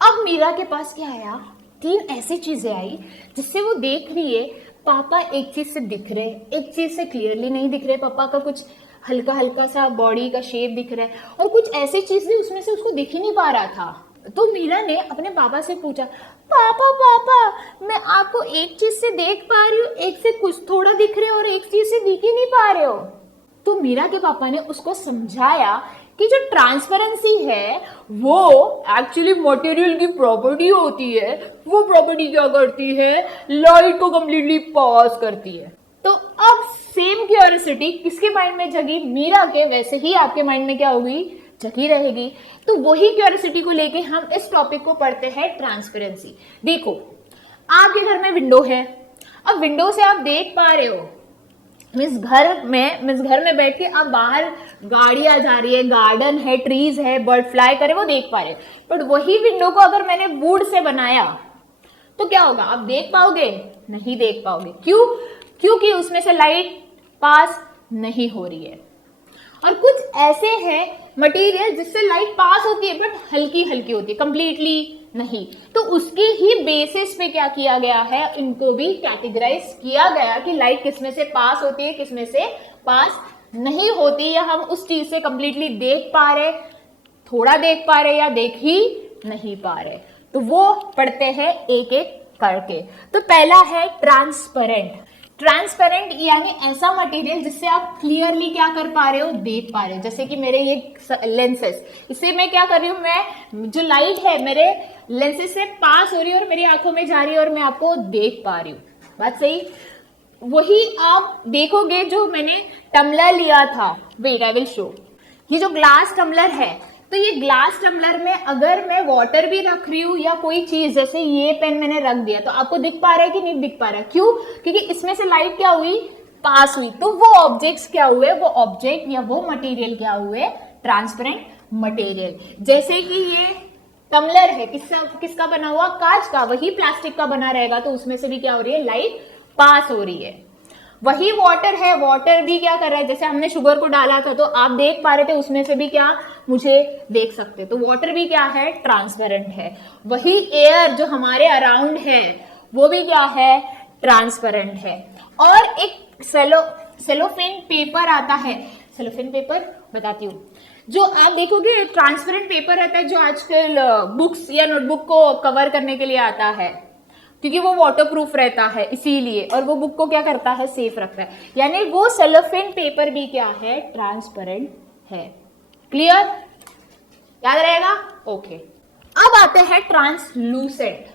अब मीरा के पास क्या आया, 3 ऐसी चीजें आई जिससे वो देख रही है पापा एक चीज से दिख रहे, एक चीज से क्लियरली नहीं दिख रहे। पापा का कुछ हल्का हल्का सा बॉडी का शेप दिख रहा है और कुछ ऐसी चीज भी उसमें से उसको दिख ही नहीं पा रहा था। तो मीरा ने अपने पापा से पूछा, पापा पापा मैं आपको एक चीज से देख पा रही हूँ, एक से कुछ थोड़ा दिख रहे हो और एक चीज से दिख ही नहीं पा रहे हो। तो मीरा के पापा ने उसको समझाया कि जो ट्रांसपेरेंसी है वो एक्चुअली मटेरियल की प्रॉपर्टी होती है। वो प्रॉपर्टी क्या करती है, लाइट को कंप्लीटली पास करती है। तो अब सेम क्यूरियोसिटी किसके माइंड में जगी, मीरा के, वैसे ही आपके माइंड में क्या होगी, जगी रहेगी। तो वही क्यूरियोसिटी को लेके हम इस टॉपिक को पढ़ते हैं, ट्रांसपेरेंसी। देखो आपके घर में विंडो है, अब विंडो से आप देख पा रहे हो, मीन्स घर में बैठ के आप बाहर गाड़ियां जा रही है, गार्डन है, ट्रीज है, बर्ड फ्लाई करे, वो देख पा रहे हो। बट वही विंडो को अगर मैंने वुड से बनाया तो क्या होगा, आप देख पाओगे, नहीं देख पाओगे। क्यों, क्योंकि उसमें से लाइट पास नहीं हो रही है। और कुछ ऐसे हैं मटेरियल जिससे लाइट पास होती है बट हल्की हल्की होती है, कंप्लीटली नहीं। तो उसके ही बेसिस पे क्या किया गया है, इनको भी कैटेगराइज किया गया कि लाइट किसमें से पास होती है, किसमें से पास नहीं होती, या हम उस चीज से कंप्लीटली देख पा रहे, थोड़ा देख पा रहे, या देख ही नहीं पा रहे। तो वो पढ़ते हैं एक एक करके। तो पहला है ट्रांसपेरेंट। ट्रांसपेरेंट यानी ऐसा मटेरियल जिससे आप क्लियरली क्या कर पा रहे हो, देख पा रहे हो। जैसे कि मेरे ये लेंसेस, इससे मैं क्या कर रही हूँ, मैं जो लाइट है मेरे लेंसेस से पास हो रही है और मेरी आंखों में जा रही है और मैं आपको देख पा रही हूँ। बात सही। वही आप देखोगे जो मैंने टम्बलर लिया था, वेट आई विल शो। ये जो ग्लास टम्बलर है, तो ये ग्लास टम्बलर में अगर मैं वाटर भी रख रही हूँ या कोई चीज, जैसे ये पेन मैंने रख दिया, तो आपको दिख पा रहा है कि नहीं दिख पा रहा है। क्यों, क्योंकि इसमें से लाइट क्या हुई, पास हुई। तो वो ऑब्जेक्ट्स क्या हुए, वो ऑब्जेक्ट या वो मटेरियल क्या हुए, ट्रांसपेरेंट मटेरियल। जैसे कि ये टम्बलर है, किसका बना हुआ, कांच का, वही प्लास्टिक का बना रहेगा, तो उसमें से भी क्या हो रही है, लाइट पास हो रही है। वही वाटर है, वाटर भी क्या कर रहा है, जैसे हमने शुगर को डाला था तो आप देख पा रहे थे, उसमें से भी क्या मुझे देख सकते, तो वाटर भी क्या है, ट्रांसपेरेंट है। वही एयर जो हमारे अराउंड है वो भी क्या है, ट्रांसपेरेंट है। और एक सेलोफेन पेपर आता है, सेलोफेन पेपर बताती हूँ, जो आप देखोगे ट्रांसपेरेंट पेपर रहता है, जो आजकल बुक्स या नोटबुक को कवर करने के लिए आता है, क्योंकि वो वाटरप्रूफ रहता है इसीलिए, और वो बुक को क्या करता है, सेफ रखता है। यानी वो सेलोफेन पेपर भी क्या है, ट्रांसपेरेंट है। क्लियर, याद रहेगा, ओके। अब आते हैं ट्रांसलूसेंट।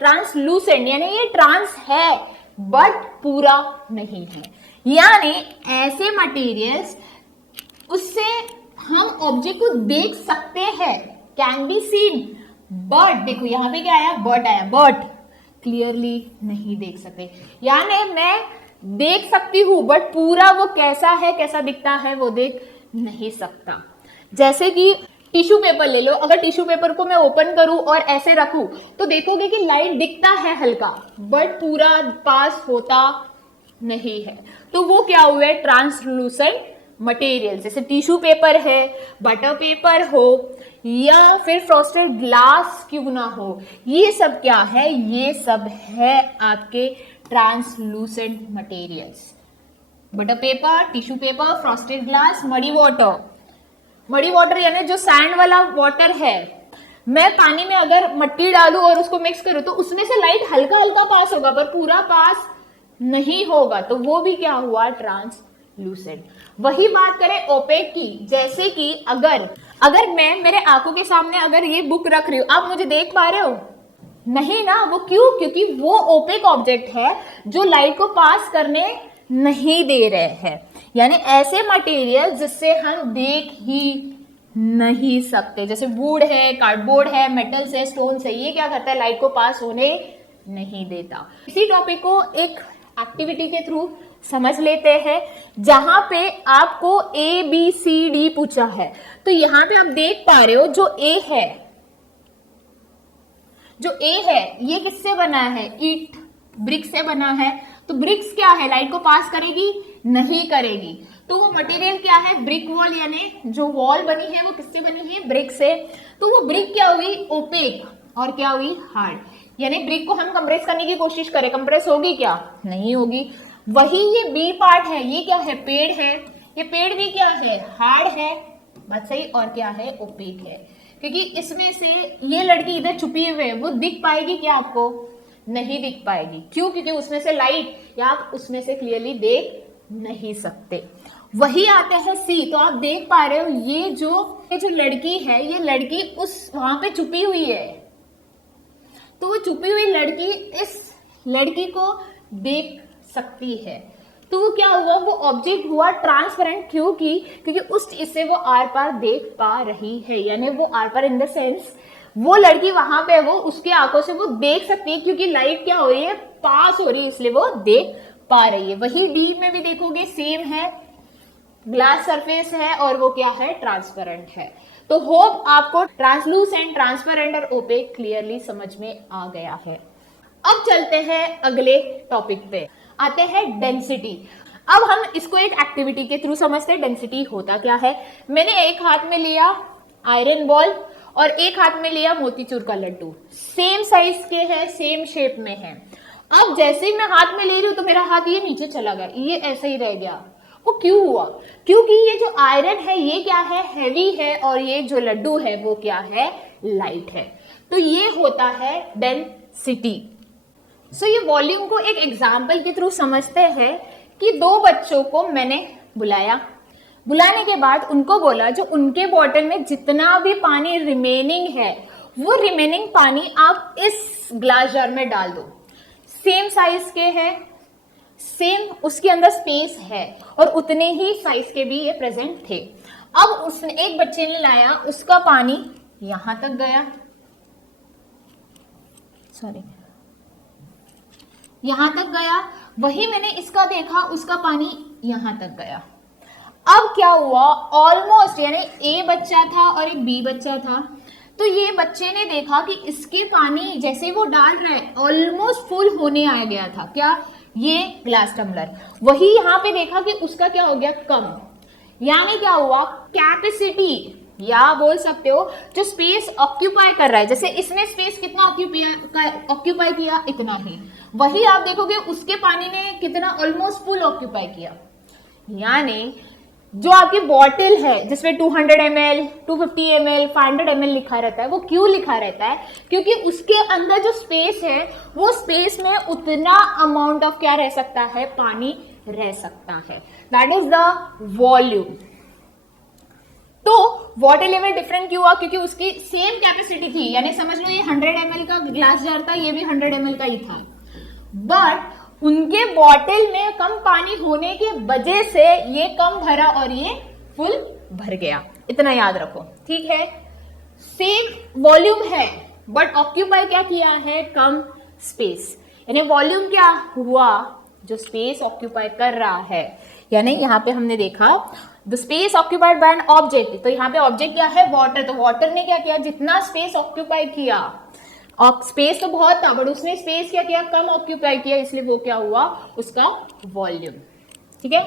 ट्रांसलूसेंट यानी ये ट्रांस है बट पूरा नहीं है, यानी ऐसे मटेरियल्स उससे हम ऑब्जेक्ट को देख सकते हैं, कैन बी सीन, बट देखो यहां पे क्या आया, बट आया, बट क्लियरली नहीं देख सकते। यानी मैं देख सकती हूं बट पूरा वो कैसा है, कैसा दिखता है, वो देख नहीं सकता। जैसे कि टिश्यू पेपर ले लो, अगर टिश्यू पेपर को मैं ओपन करूं और ऐसे रखूं तो देखोगे कि लाइट दिखता है हल्का बट पूरा पास होता नहीं है। तो वो क्या हुए, ट्रांसलूसेंट मटेरियल। जैसे टिश्यू पेपर है, बटर पेपर हो, या फिर फ्रॉस्टेड ग्लास क्यों ना हो, ये सब क्या है, ये सब है आपके translucent materials. Butter paper, tissue paper, frosted glass, muddy water. Muddy water यानी जो सैंड वाला वाटर है, मैं पानी में अगर मट्टी डालूं और उसको मिक्स करूं तो उसमें से लाइट हल्का हल्का पास होगा पर पूरा पास नहीं होगा, तो वो भी क्या हुआ, ट्रांस ट्रांसलूसेंट। वही बात करें ओपेक की, जैसे कि अगर मैं मेरे आंखों के सामने अगर ये बुक रख रही हूं, आप मुझे देख पा रहे हो? नहीं ना। वो क्यों? क्योंकि वो ओपेक ऑब्जेक्ट है जो लाइट को पास करने नहीं दे रहे हैं, यानी ऐसे मटेरियल जिससे हम देख ही नहीं सकते, जैसे वुड है, कार्डबोर्ड है, मेटल्स है, स्टोन्स है, ये क्या करता है? लाइट को पास होने नहीं देता। इसी टॉपिक को एक एक्टिविटी के थ्रू समझ लेते हैं, जहां पे आपको ABCD पूछा है। तो यहां पे आप देख पा रहे हो जो A है ये किससे बना है? ईट, ब्रिक से बना है। तो ब्रिक्स क्या है? लाइट को पास करेगी? नहीं करेगी। तो वो मटेरियल क्या है? ब्रिक वॉल, यानी जो वॉल बनी है वो किससे बनी है? ब्रिक से। तो वो ब्रिक क्या हुई? ओपेक। और क्या हुई? हार्ड। यानी ब्रिक को हम कंप्रेस करने की कोशिश करें, कंप्रेस होगी क्या? नहीं होगी। वही ये बी पार्ट है, ये क्या है? पेड़ है। ये पेड़ भी क्या है? हार्ड है। बात सही। और क्या है? ओपेक है। क्योंकि इसमें से ये लड़की इधर छुपी हुई है, वो दिख पाएगी क्या आपको? नहीं दिख पाएगी। क्यों? क्योंकि उसमें से लाइट या आप उसमें से क्लियरली देख नहीं सकते। वही आते हैं सी। तो आप देख पा रहे हो ये जो लड़की है, ये लड़की उस वहां पे छुपी हुई है। तो वो छुपी हुई लड़की इस लड़की को देख सकती है। तो वो क्या हुआ? वो ऑब्जेक्ट हुआ ट्रांसपेरेंट। क्यों? क्योंकि उस चीज से वो आर पार देख पा रही है, यानी वो आर पार इन द सेंस वो लड़की वहां पे वो उसके आंखों से वो देख सकती है, क्योंकि लाइट क्या हो रही है? पास हो रही है, इसलिए वो देख पा रही है। वही डी में भी देखोगे सेम है, ग्लास सरफेस है और वो क्या है? ट्रांसपेरेंट है। तो होप आपको ट्रांसलूसेंट, ट्रांसपेरेंट और ओपेक क्लियरली समझ में आ गया है। अब चलते हैं अगले टॉपिक पे, आते हैं डेंसिटी। अब हम इसको एक एक्टिविटी के थ्रू समझते हैं डेंसिटी होता क्या है। मैंने एक हाथ में लिया आयरन बॉल और एक हाथ में लिया मोतीचूर का लड्डू, सेम साइज के हैं, सेम शेप में है। अब जैसे ही मैं हाथ में ले रही हूं तो मेरा हाथ ये नीचे चला गया, ये ऐसे ही रह गया। वो क्यों हुआ? क्योंकि ये जो आयरन है ये क्या है? हैवी है, और ये जो लड्डू है वो क्या है? लाइट है। तो ये होता है डेंसिटी। सो ये वॉल्यूम को एक एग्जाम्पल के थ्रू समझते हैं कि दो बच्चों को मैंने बुलाने के बाद उनको बोला जो उनके बॉटल में जितना भी पानी रिमेनिंग है वो रिमेनिंग पानी आप इस ग्लास जार में डाल दो। सेम साइज के हैं, सेम उसके अंदर स्पेस है और उतने ही साइज के भी ये प्रेजेंट थे। अब उसने एक बच्चे ने लाया, उसका पानी यहां तक गया, यहां तक गया। वही मैंने इसका देखा, उसका पानी यहां तक गया। अब क्या हुआ? ऑलमोस्ट, यानी ए बच्चा था और एक बी बच्चा था। तो ये बच्चे ने देखा कि इसके पानी जैसे वो डाल रहा है ऑलमोस्ट फुल होने आ गया था। क्या? ये ग्लास टम्बलर। वही यहाँ पे देखा कि उसका क्या हो गया? कम। यानी क्या हुआ? कैपेसिटी, या बोल सकते हो जो स्पेस ऑक्यूपाई कर रहा है, जैसे इसने स्पेस कितना ऑक्यूपाई किया? इतना ही। वही आप देखोगे उसके पानी ने कितना? ऑलमोस्ट फुल ऑक्यूपाई किया। यानी जो आपकी बॉटल है जिसमें 200 ml, 250 ml, 500 ml लिखा रहता है, वो क्यों लिखा रहता है? क्योंकि उसके अंदर जो स्पेस है वो स्पेस में उतना अमाउंट ऑफ क्या रह सकता है? पानी रह सकता है। That is the volume. तो वाटर लेवल डिफरेंट क्यों हुआ? क्योंकि उसकी सेम कैपेसिटी थी, यानी समझ लो ये 100 ml का ग्लास जार था, ये भी 100 ml का ही था, बट उनके बॉटल में कम पानी होने के वजह से ये कम भरा और ये फुल भर गया। इतना याद रखो, ठीक है? सेम वॉल्यूम है बट ऑक्यूपाई क्या किया है? कम स्पेस। यानी वॉल्यूम क्या हुआ? जो स्पेस ऑक्यूपाई कर रहा है। यानी यहाँ पे हमने देखा the space occupied by an object. तो यहाँ पे ऑब्जेक्ट क्या है? वाटर। तो वाटर ने क्या किया? जितना स्पेस ऑक्यूपाई किया, और स्पेस तो बहुत था बट उसने स्पेस क्या किया? कम ऑक्यूपाई किया, इसलिए वो क्या हुआ? उसका वॉल्यूम। ठीक है?